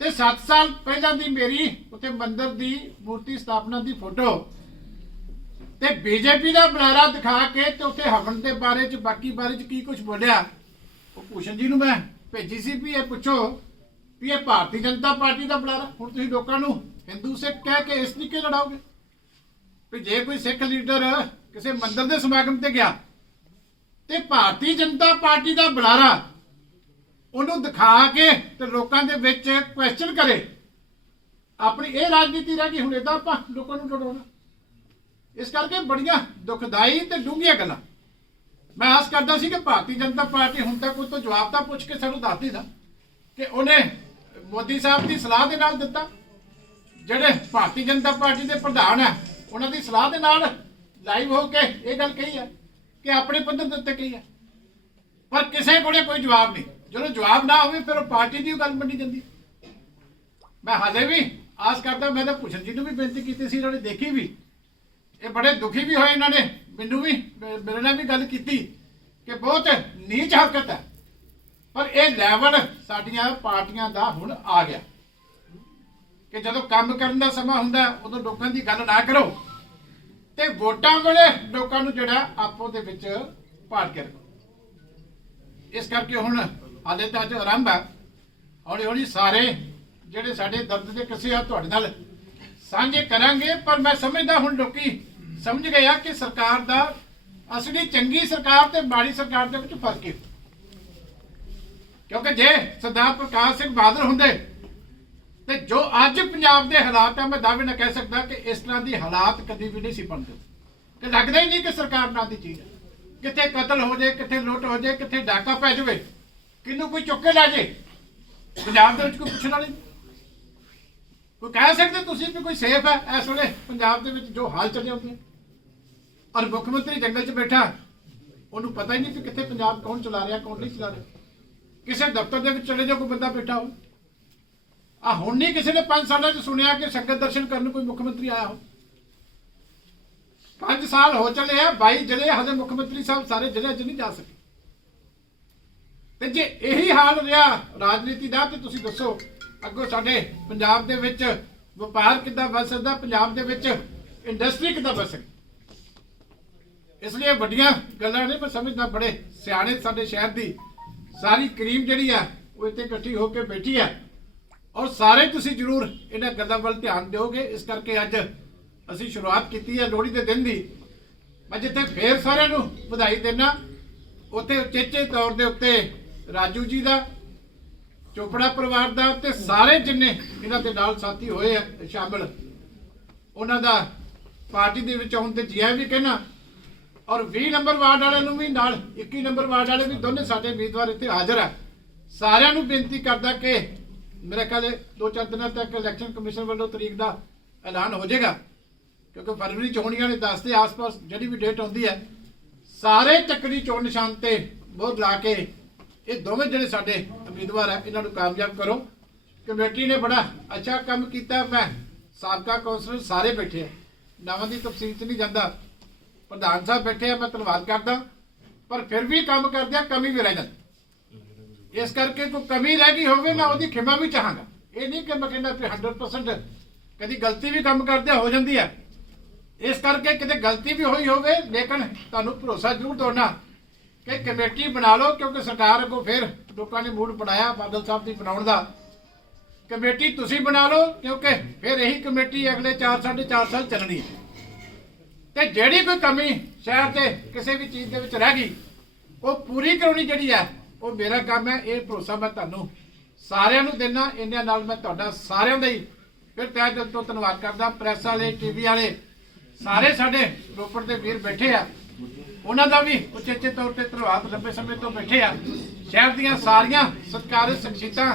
ਤੇ 7 ਸਾਲ ਪਹਿਲਾਂ ਦੀ ਮੇਰੀ ਉੱਥੇ ਮੰਦਿਰ ਦੀ ਮੂਰਤੀ ਸਥਾਪਨਾ ਦੀ ਫੋਟੋ ਤੇ ਬੀਜੇਪੀ ਦਾ ਬੁਲਾਰਾ ਦਿਖਾ ਕੇ ਤੇ ਉੱਥੇ ਹਵਨ ਦੇ ਬਾਰੇ ਚ ਬਾਕੀ ਬਾਰੇ ਚ ਕੀ ਕੁਝ ਬੋਲਿਆ, ਉਹ ਭੂਸ਼ਣ ਜੀ ਨੂੰ ਮੈਂ ਭੇਜੀ ਸੀ ਵੀ ਇਹ ਪੁੱਛੋ ਵੀ ਇਹ ਭਾਰਤੀ ਜਨਤਾ ਪਾਰਟੀ ਦਾ ਬੁਲਾਰਾ। ਹੁਣ ਤੁਸੀਂ ਲੋਕਾਂ ਨੂੰ ਹਿੰਦੂ ਸਿੱਖ ਕਹਿ ਕੇ ਇਸ ਤਰੀਕੇ ਲੜਾਓਗੇ ਵੀ ਜੇ ਕੋਈ ਸਿੱਖ ਲੀਡਰ ਕਿਸੇ ਮੰਦਿਰ ਦੇ ਸਮਾਗਮ ਤੇ ਗਿਆ ਤੇ ਭਾਰਤੀ ਜਨਤਾ ਪਾਰਟੀ ਦਾ ਬੁਲਾਰਾ ਉਹਨੂੰ ਦਿਖਾ ਕੇ ਤੇ ਲੋਕਾਂ ਦੇ ਵਿੱਚ ਕੁਐਸਚਨ ਕਰੇ, ਆਪਣੀ ਇਹ ਰਾਜਨੀਤੀ ਰਹਿ ਗਈ। ਹੁਣ ਏਦਾਂ ਆਪਾਂ ਲੋਕਾਂ ਨੂੰ ਲੜਾਉਣਾ, ਇਸ ਕਰਕੇ ਬੜੀਆਂ ਦੁਖਦਾਈ ਤੇ ਡੂੰਘੀਆਂ ਗੱਲਾਂ। ਮੈਂ ਆਸ ਕਰਦਾ ਸੀ ਕਿ ਭਾਰਤੀ ਜਨਤਾ ਪਾਰਟੀ ਹੁਣ ਤੱਕ ਕੋਈ ਤੋਂ ਜਵਾਬ ਤਾਂ ਪੁੱਛ ਕੇ ਸਾਨੂੰ ਦੱਸਦੀ ਨਾ ਕਿ ਉਹਨੇ ਮੋਦੀ ਸਾਹਿਬ ਦੀ ਸਲਾਹ ਦੇ ਨਾਲ ਦਿੱਤਾ, ਜਿਹੜੇ ਭਾਰਤੀ ਜਨਤਾ ਪਾਰਟੀ ਦੇ ਪ੍ਰਧਾਨ ਆ ਉਹਨਾਂ ਦੀ ਸਲਾਹ ਦੇ ਨਾਲ ਲਾਈਵ ਹੋ ਕੇ ਇਹ ਗੱਲ ਕਹੀ ਹੈ ਕਿ ਆਪਣੇ ਪੱਧਰ ਦੇ ਉੱਤੇ ਕਹੀ ਹੈ, ਪਰ ਕਿਸੇ ਕੋਲੇ ਕੋਈ ਜਵਾਬ ਨਹੀਂ। ਜਦੋਂ ਜਵਾਬ ਨਾ ਹੋਵੇ ਫਿਰ ਉਹ ਪਾਰਟੀ ਦੀ ਗੱਲ ਮੰਨੀ ਜਾਂਦੀ। ਮੈਂ ਹਾਲੇ ਵੀ ਆਸ ਕਰਦਾ, ਮੈਂ ਤਾਂ ਭੂਸ਼ਣ ਜੀ ਨੂੰ ਵੀ ਬੇਨਤੀ ਕੀਤੀ ਸੀ, ਇਹਨਾਂ ਨੇ ਦੇਖੀ ਵੀ, ਇਹ ਬੜੇ ਦੁਖੀ ਵੀ ਹੋਏ, ਇਹਨਾਂ ਨੇ ਮੈਨੂੰ ਵੀ ਮੇਰੇ ਨਾਲ ਵੀ ਗੱਲ ਕੀਤੀ ਕਿ ਬਹੁਤ ਨੀਚ ਹਰਕਤ ਹੈ, ਪਰ ਇਹ ਲੈਵਲ ਸਾਡੀਆਂ ਪਾਰਟੀਆਂ ਦਾ ਹੁਣ ਆ ਗਿਆ ਕਿ ਜਦੋਂ ਕੰਮ ਕਰਨ ਦਾ ਸਮਾਂ ਹੁੰਦਾ ਉਦੋਂ ਲੋਕਾਂ ਦੀ ਗੱਲ ਨਾ ਕਰੋ ਤੇ ਵੋਟਾਂ ਵੇਲੇ ਲੋਕਾਂ ਨੂੰ ਜਿਹੜਾ ਆਪੋ ਦੇ ਵਿੱਚ ਭਾੜ ਕੇ ਰੱਖੋ। ਇਸ ਕਰਕੇ ਹੁਣ ਹਾਲੇ ਤਾਂ ਅੱਜ ਆਰੰਭ ਹੈ, ਹੌਲੀ ਹੌਲੀ ਸਾਰੇ ਜਿਹੜੇ ਸਾਡੇ ਦਰਦ ਦੇ ਕਿੱਸੇ ਆ ਤੁਹਾਡੇ ਨਾਲ ਸਾਂਝੇ ਕਰਾਂਗੇ। ਪਰ ਮੈਂ ਸਮਝਦਾ ਹੁਣ ਲੋਕੀ ਸਮਝ ਗਏ ਆ ਕਿ ਸਰਕਾਰ ਦਾ ਅਸਲੀ ਚੰਗੀ ਸਰਕਾਰ ਤੇ ਮਾੜੀ ਸਰਕਾਰ ਦੇ ਵਿੱਚ ਫਰਕ ਹੈ। ਕਿਉਂਕਿ ਜੇ ਸਰਦਾਰ ਪ੍ਰਕਾਸ਼ ਸਿੰਘ ਬਾਦਲ ਹੁੰਦੇ ਤੇ ਜੋ ਅੱਜ ਪੰਜਾਬ ਦੇ ਹਾਲਾਤ ਆ, ਮੈਂ ਦਾਅਵੇ ਨਾਲ ਕਹਿ ਸਕਦਾ ਕਿ ਇਸ ਤਰ੍ਹਾਂ ਦੀ ਹਾਲਾਤ ਕਦੀ ਵੀ ਨਹੀਂ ਸੀ ਬਣਦੇ, ਕਿ ਲੱਗਦਾ ਹੀ ਨਹੀਂ ਕਿ ਸਰਕਾਰ ਨਾਂ ਦੀ ਚੀਜ਼ ਹੈ। ਕਿੱਥੇ ਕਤਲ ਹੋ ਜਾਏ, ਕਿੱਥੇ ਲੁੱਟ ਹੋ ਜਾਏ, ਕਿੱਥੇ ਡਾਕਾ ਪੈ ਜਾਵੇ, ਕਿਹਨੂੰ ਕੋਈ ਚੁੱਕ ਕੇ ਲੈ ਜਾਏ, ਪੰਜਾਬ ਦੇ ਵਿੱਚ ਕੋਈ ਪੁੱਛਣ ਵਾਲੀ ਕੋਈ ਕਹਿ ਸਕਦੇ ਤੁਸੀਂ ਵੀ ਕੋਈ ਸੇਫ ਹੈ ਇਸ ਵੇਲੇ ਪੰਜਾਬ ਦੇ ਵਿੱਚ ਜੋ ਹਾਲ ਚੱਲੇ ਹੁੰਦੇ। ਔਰ ਮੁੱਖ ਮੰਤਰੀ ਜੰਗਲ 'ਚ ਬੈਠਾ, ਉਹਨੂੰ ਪਤਾ ਹੀ ਨਹੀਂ ਕਿ ਕਿੱਥੇ ਪੰਜਾਬ ਕੌਣ ਚਲਾ ਰਿਹਾ ਕੌਣ ਨਹੀਂ ਚਲਾ ਰਿਹਾ। ਕਿਸੇ ਦਫ਼ਤਰ ਦੇ ਵਿੱਚ ਚਲੇ ਜਾਓ ਕੋਈ ਬੰਦਾ ਬੈਠਾ ਹੋ, ਆ ਹੁਣ ਨਹੀਂ ਕਿਸੇ ਨੇ 5 ਸਾਲਾਂ 'ਚ ਸੁਣਿਆ ਕਿ ਸੰਗਤ ਦਰਸ਼ਨ ਕਰਨ ਕੋਈ ਮੁੱਖ ਮੰਤਰੀ ਆਇਆ ਹੋ। 5 ਸਾਲ ਹੋ ਚੱਲੇ ਆ, 22 ਜ਼ਿਲ੍ਹੇ ਹਜੇ ਮੁੱਖ ਮੰਤਰੀ ਸਾਹਿਬ ਸਾਰੇ ਜ਼ਿਲ੍ਹਿਆਂ 'ਚ ਨਹੀਂ ਜਾ ਸਕੇ। ਤੇ ਜੇ ਇਹੀ ਹਾਲ ਰਿਹਾ ਰਾਜਨੀਤੀ ਦਾ ਤੇ ਤੁਸੀਂ ਦੱਸੋ ਅੱਗੋਂ ਸਾਡੇ ਪੰਜਾਬ ਦੇ ਵਿੱਚ ਵਪਾਰ ਕਿੱਦਾਂ ਵੱਧ ਸਕਦਾ, ਪੰਜਾਬ ਦੇ ਵਿੱਚ ਇੰਡਸਟਰੀ ਕਿੱਦਾਂ ਵੱਧ ਸਕਦੀ। ਇਸ ਲਈ ਵੱਡੀਆਂ ਗੱਲਾਂ ਨੇ, ਮੈਂ ਸਮਝਦਾ ਬੜੇ ਸਿਆਣੇ ਸਾਡੇ ਸ਼ਹਿਰ ਦੀ ਸਾਰੀ ਕਰੀਮ ਜਿਹੜੀ ਆ ਉਹ ਇੱਥੇ ਇਕੱਠੀ ਹੋ ਕੇ ਬੈਠੀ ਆ, ਔਰ ਸਾਰੇ ਤੁਸੀਂ ਜ਼ਰੂਰ ਇਹਨਾਂ ਗੱਲਾਂ ਵੱਲ ਧਿਆਨ ਦਿਓਗੇ। ਇਸ ਕਰਕੇ ਅੱਜ ਅਸੀਂ ਸ਼ੁਰੂਆਤ ਕੀਤੀ ਹੈ ਲੋਹੜੀ ਦੇ ਦਿਨ ਦੀ। ਮੈਂ ਜਿੱਥੇ ਫੇਰ ਸਾਰਿਆਂ ਨੂੰ ਵਧਾਈ ਦੇਣਾ, ਉੱਥੇ ਉਚੇਚੇ ਤੌਰ ਦੇ ਉੱਤੇ ਰਾਜੂ ਜੀ ਦਾ, ਚੋਪੜਾ ਪਰਿਵਾਰ ਦਾ ਤੇ ਸਾਰੇ ਜਿੰਨੇ ਇਹਨਾਂ ਦੇ ਨਾਲ ਸਾਥੀ ਹੋਏ ਆ ਸ਼ਾਮਲ, ਉਹਨਾਂ ਦਾ ਪਾਰਟੀ ਦੇ ਵਿੱਚ ਆਉਣ ਤੇ ਜੀਆ ਵੀ ਕਹਿਣਾ। ਔਰ 20 ਨੰਬਰ ਵਾਰਡ ਵਾਲਿਆਂ ਨੂੰ ਵੀ ਨਾਲ, 21 ਨੰਬਰ ਵਾਰਡ ਵਾਲੇ ਵੀ ਦੋਨੇ ਸਾਡੇ ਉਮੀਦਵਾਰ ਇੱਥੇ ਹਾਜ਼ਰ ਆ। ਸਾਰਿਆਂ ਨੂੰ ਬੇਨਤੀ ਕਰਦਾ ਕਿ ਮੇਰੇ ਖਿਆਲ 2-4 ਦਿਨਾਂ ਤੱਕ ਇਲੈਕਸ਼ਨ ਕਮਿਸ਼ਨ ਵੱਲੋਂ ਤਰੀਕ ਦਾ ਐਲਾਨ ਹੋ ਜਾਏਗਾ, ਕਿਉਂਕਿ ਫਰਵਰੀ 'ਚ ਹੋਣੀਆਂ ਨੇ 10 ਦੇ ਆਸ-ਪਾਸ ਜਿਹੜੀ ਵੀ ਡੇਟ ਆਉਂਦੀ ਹੈ। ਸਾਰੇ ਚੱਕਰੀ ਚੋਣ ਨਿਸ਼ਾਨ ਤੇ ਬਹੁਤ ਲਾ ਕੇ ਇਹ ਦੋਵੇਂ ਜਿਹੜੇ ਸਾਡੇ ਉਮੀਦਵਾਰ ਆ ਇਹਨਾਂ ਨੂੰ ਕਾਮਯਾਬ ਕਰੋ। ਕਮੇਟੀ ਨੇ ਬੜਾ ਅੱਛਾ ਕੰਮ ਕੀਤਾ। ਮੈਂ ਸਾਬਕਾ ਕੌਂਸਲਰ ਸਾਰੇ ਬੈਠੇ ਆ, ਨਾਵਾਂ ਦੀ ਤਫਸੀਲ 'ਚ ਨਹੀਂ ਜਾਂਦਾ, ਪ੍ਰਧਾਨ ਸਾਹਿਬ ਬੈਠੇ ਆ, ਮੈਂ ਧੰਨਵਾਦ ਕਰਦਾ। ਪਰ ਫਿਰ ਵੀ ਕੰਮ ਕਰਦਿਆਂ ਕਮੀ ਵੀ ਰਹਿ ਜਾਂਦੀ। ਇਸ ਕਰਕੇ ਕੋਈ ਕਮੀ ਰਹਿ ਗਈ ਹੋਵੇ ਮੈਂ ਉਹਦੀ ਖਿਮਾ ਵੀ ਚਾਹਾਂਗਾ। ਇਹ ਨਹੀਂ ਕਿ ਮੈਂ ਕਹਿੰਦਾ ਕਿ 100% ਕਦੀ ਗਲਤੀ ਵੀ ਕੰਮ ਕਰਦਿਆਂ ਹੋ ਜਾਂਦੀ ਹੈ। ਇਸ ਕਰਕੇ ਕਿਤੇ ਗਲਤੀ ਵੀ ਹੋਈ ਹੋਵੇ, ਲੇਕਿਨ ਤੁਹਾਨੂੰ ਭਰੋਸਾ ਜ਼ਰੂਰ ਦਿਵਾਉਣਾ ਕਿ ਕਮੇਟੀ ਬਣਾ ਲਓ, ਕਿਉਂਕਿ ਸਰਕਾਰ ਅੱਗੋਂ ਫਿਰ ਲੋਕਾਂ ਨੇ ਮੂਡ ਬਣਾਇਆ ਬਾਦਲ ਸਾਹਿਬ ਦੀ ਬਣਾਉਣ ਦਾ। ਕਮੇਟੀ ਤੁਸੀਂ ਬਣਾ ਲਓ, ਕਿਉਂਕਿ ਫਿਰ ਇਹੀ ਕਮੇਟੀ ਅਗਲੇ 4-4.5 ਸਾਲ ਚੱਲਣੀ ਹੈ। ਤੇ ਜਿਹੜੀ ਕੋਈ ਕਮੀ ਸ਼ਹਿਰ ਤੇ ਕਿਸੇ ਵੀ ਚੀਜ਼ ਦੇ ਵਿੱਚ ਰਹਿ ਗਈ ਉਹ ਪੂਰੀ ਕਰਾਉਣੀ ਜਿਹੜੀ ਹੈ ਉਹ ਮੇਰਾ ਕੰਮ ਹੈ। ਇਹ ਭਰੋਸਾ ਮੈਂ ਤੁਹਾਨੂੰ ਸਾਰਿਆਂ ਨੂੰ ਦੇਣਾ। ਇਹਨਾਂ ਨਾਲ ਮੈਂ ਤੁਹਾਡਾ ਸਾਰਿਆਂ ਦਾ ਹੀ ਫਿਰ ਤਹਿ ਦਿਲ ਤੋਂ ਧੰਨਵਾਦ ਕਰਦਾ। ਪ੍ਰੈਸ ਵਾਲੇ, ਟੀਵੀ ਵਾਲੇ, ਸਾਰੇ ਸਾਡੇ ਰੋਪੜ ਦੇ ਵੀਰ ਬੈਠੇ ਆ, ਉਹਨਾਂ ਦਾ ਵੀ ਉਚੇਚੇ ਤੌਰ ਤੇ ਧੰਨਵਾਦ। ਲੰਬੇ ਸਮੇਂ ਤੋਂ ਬੈਠੇ ਆ। ਸ਼ਹਿਰ ਦੀਆਂ ਸਾਰੀਆਂ ਸਤਿਕਾਰਯੋਗ ਸ਼ਖਸੀਅਤਾਂ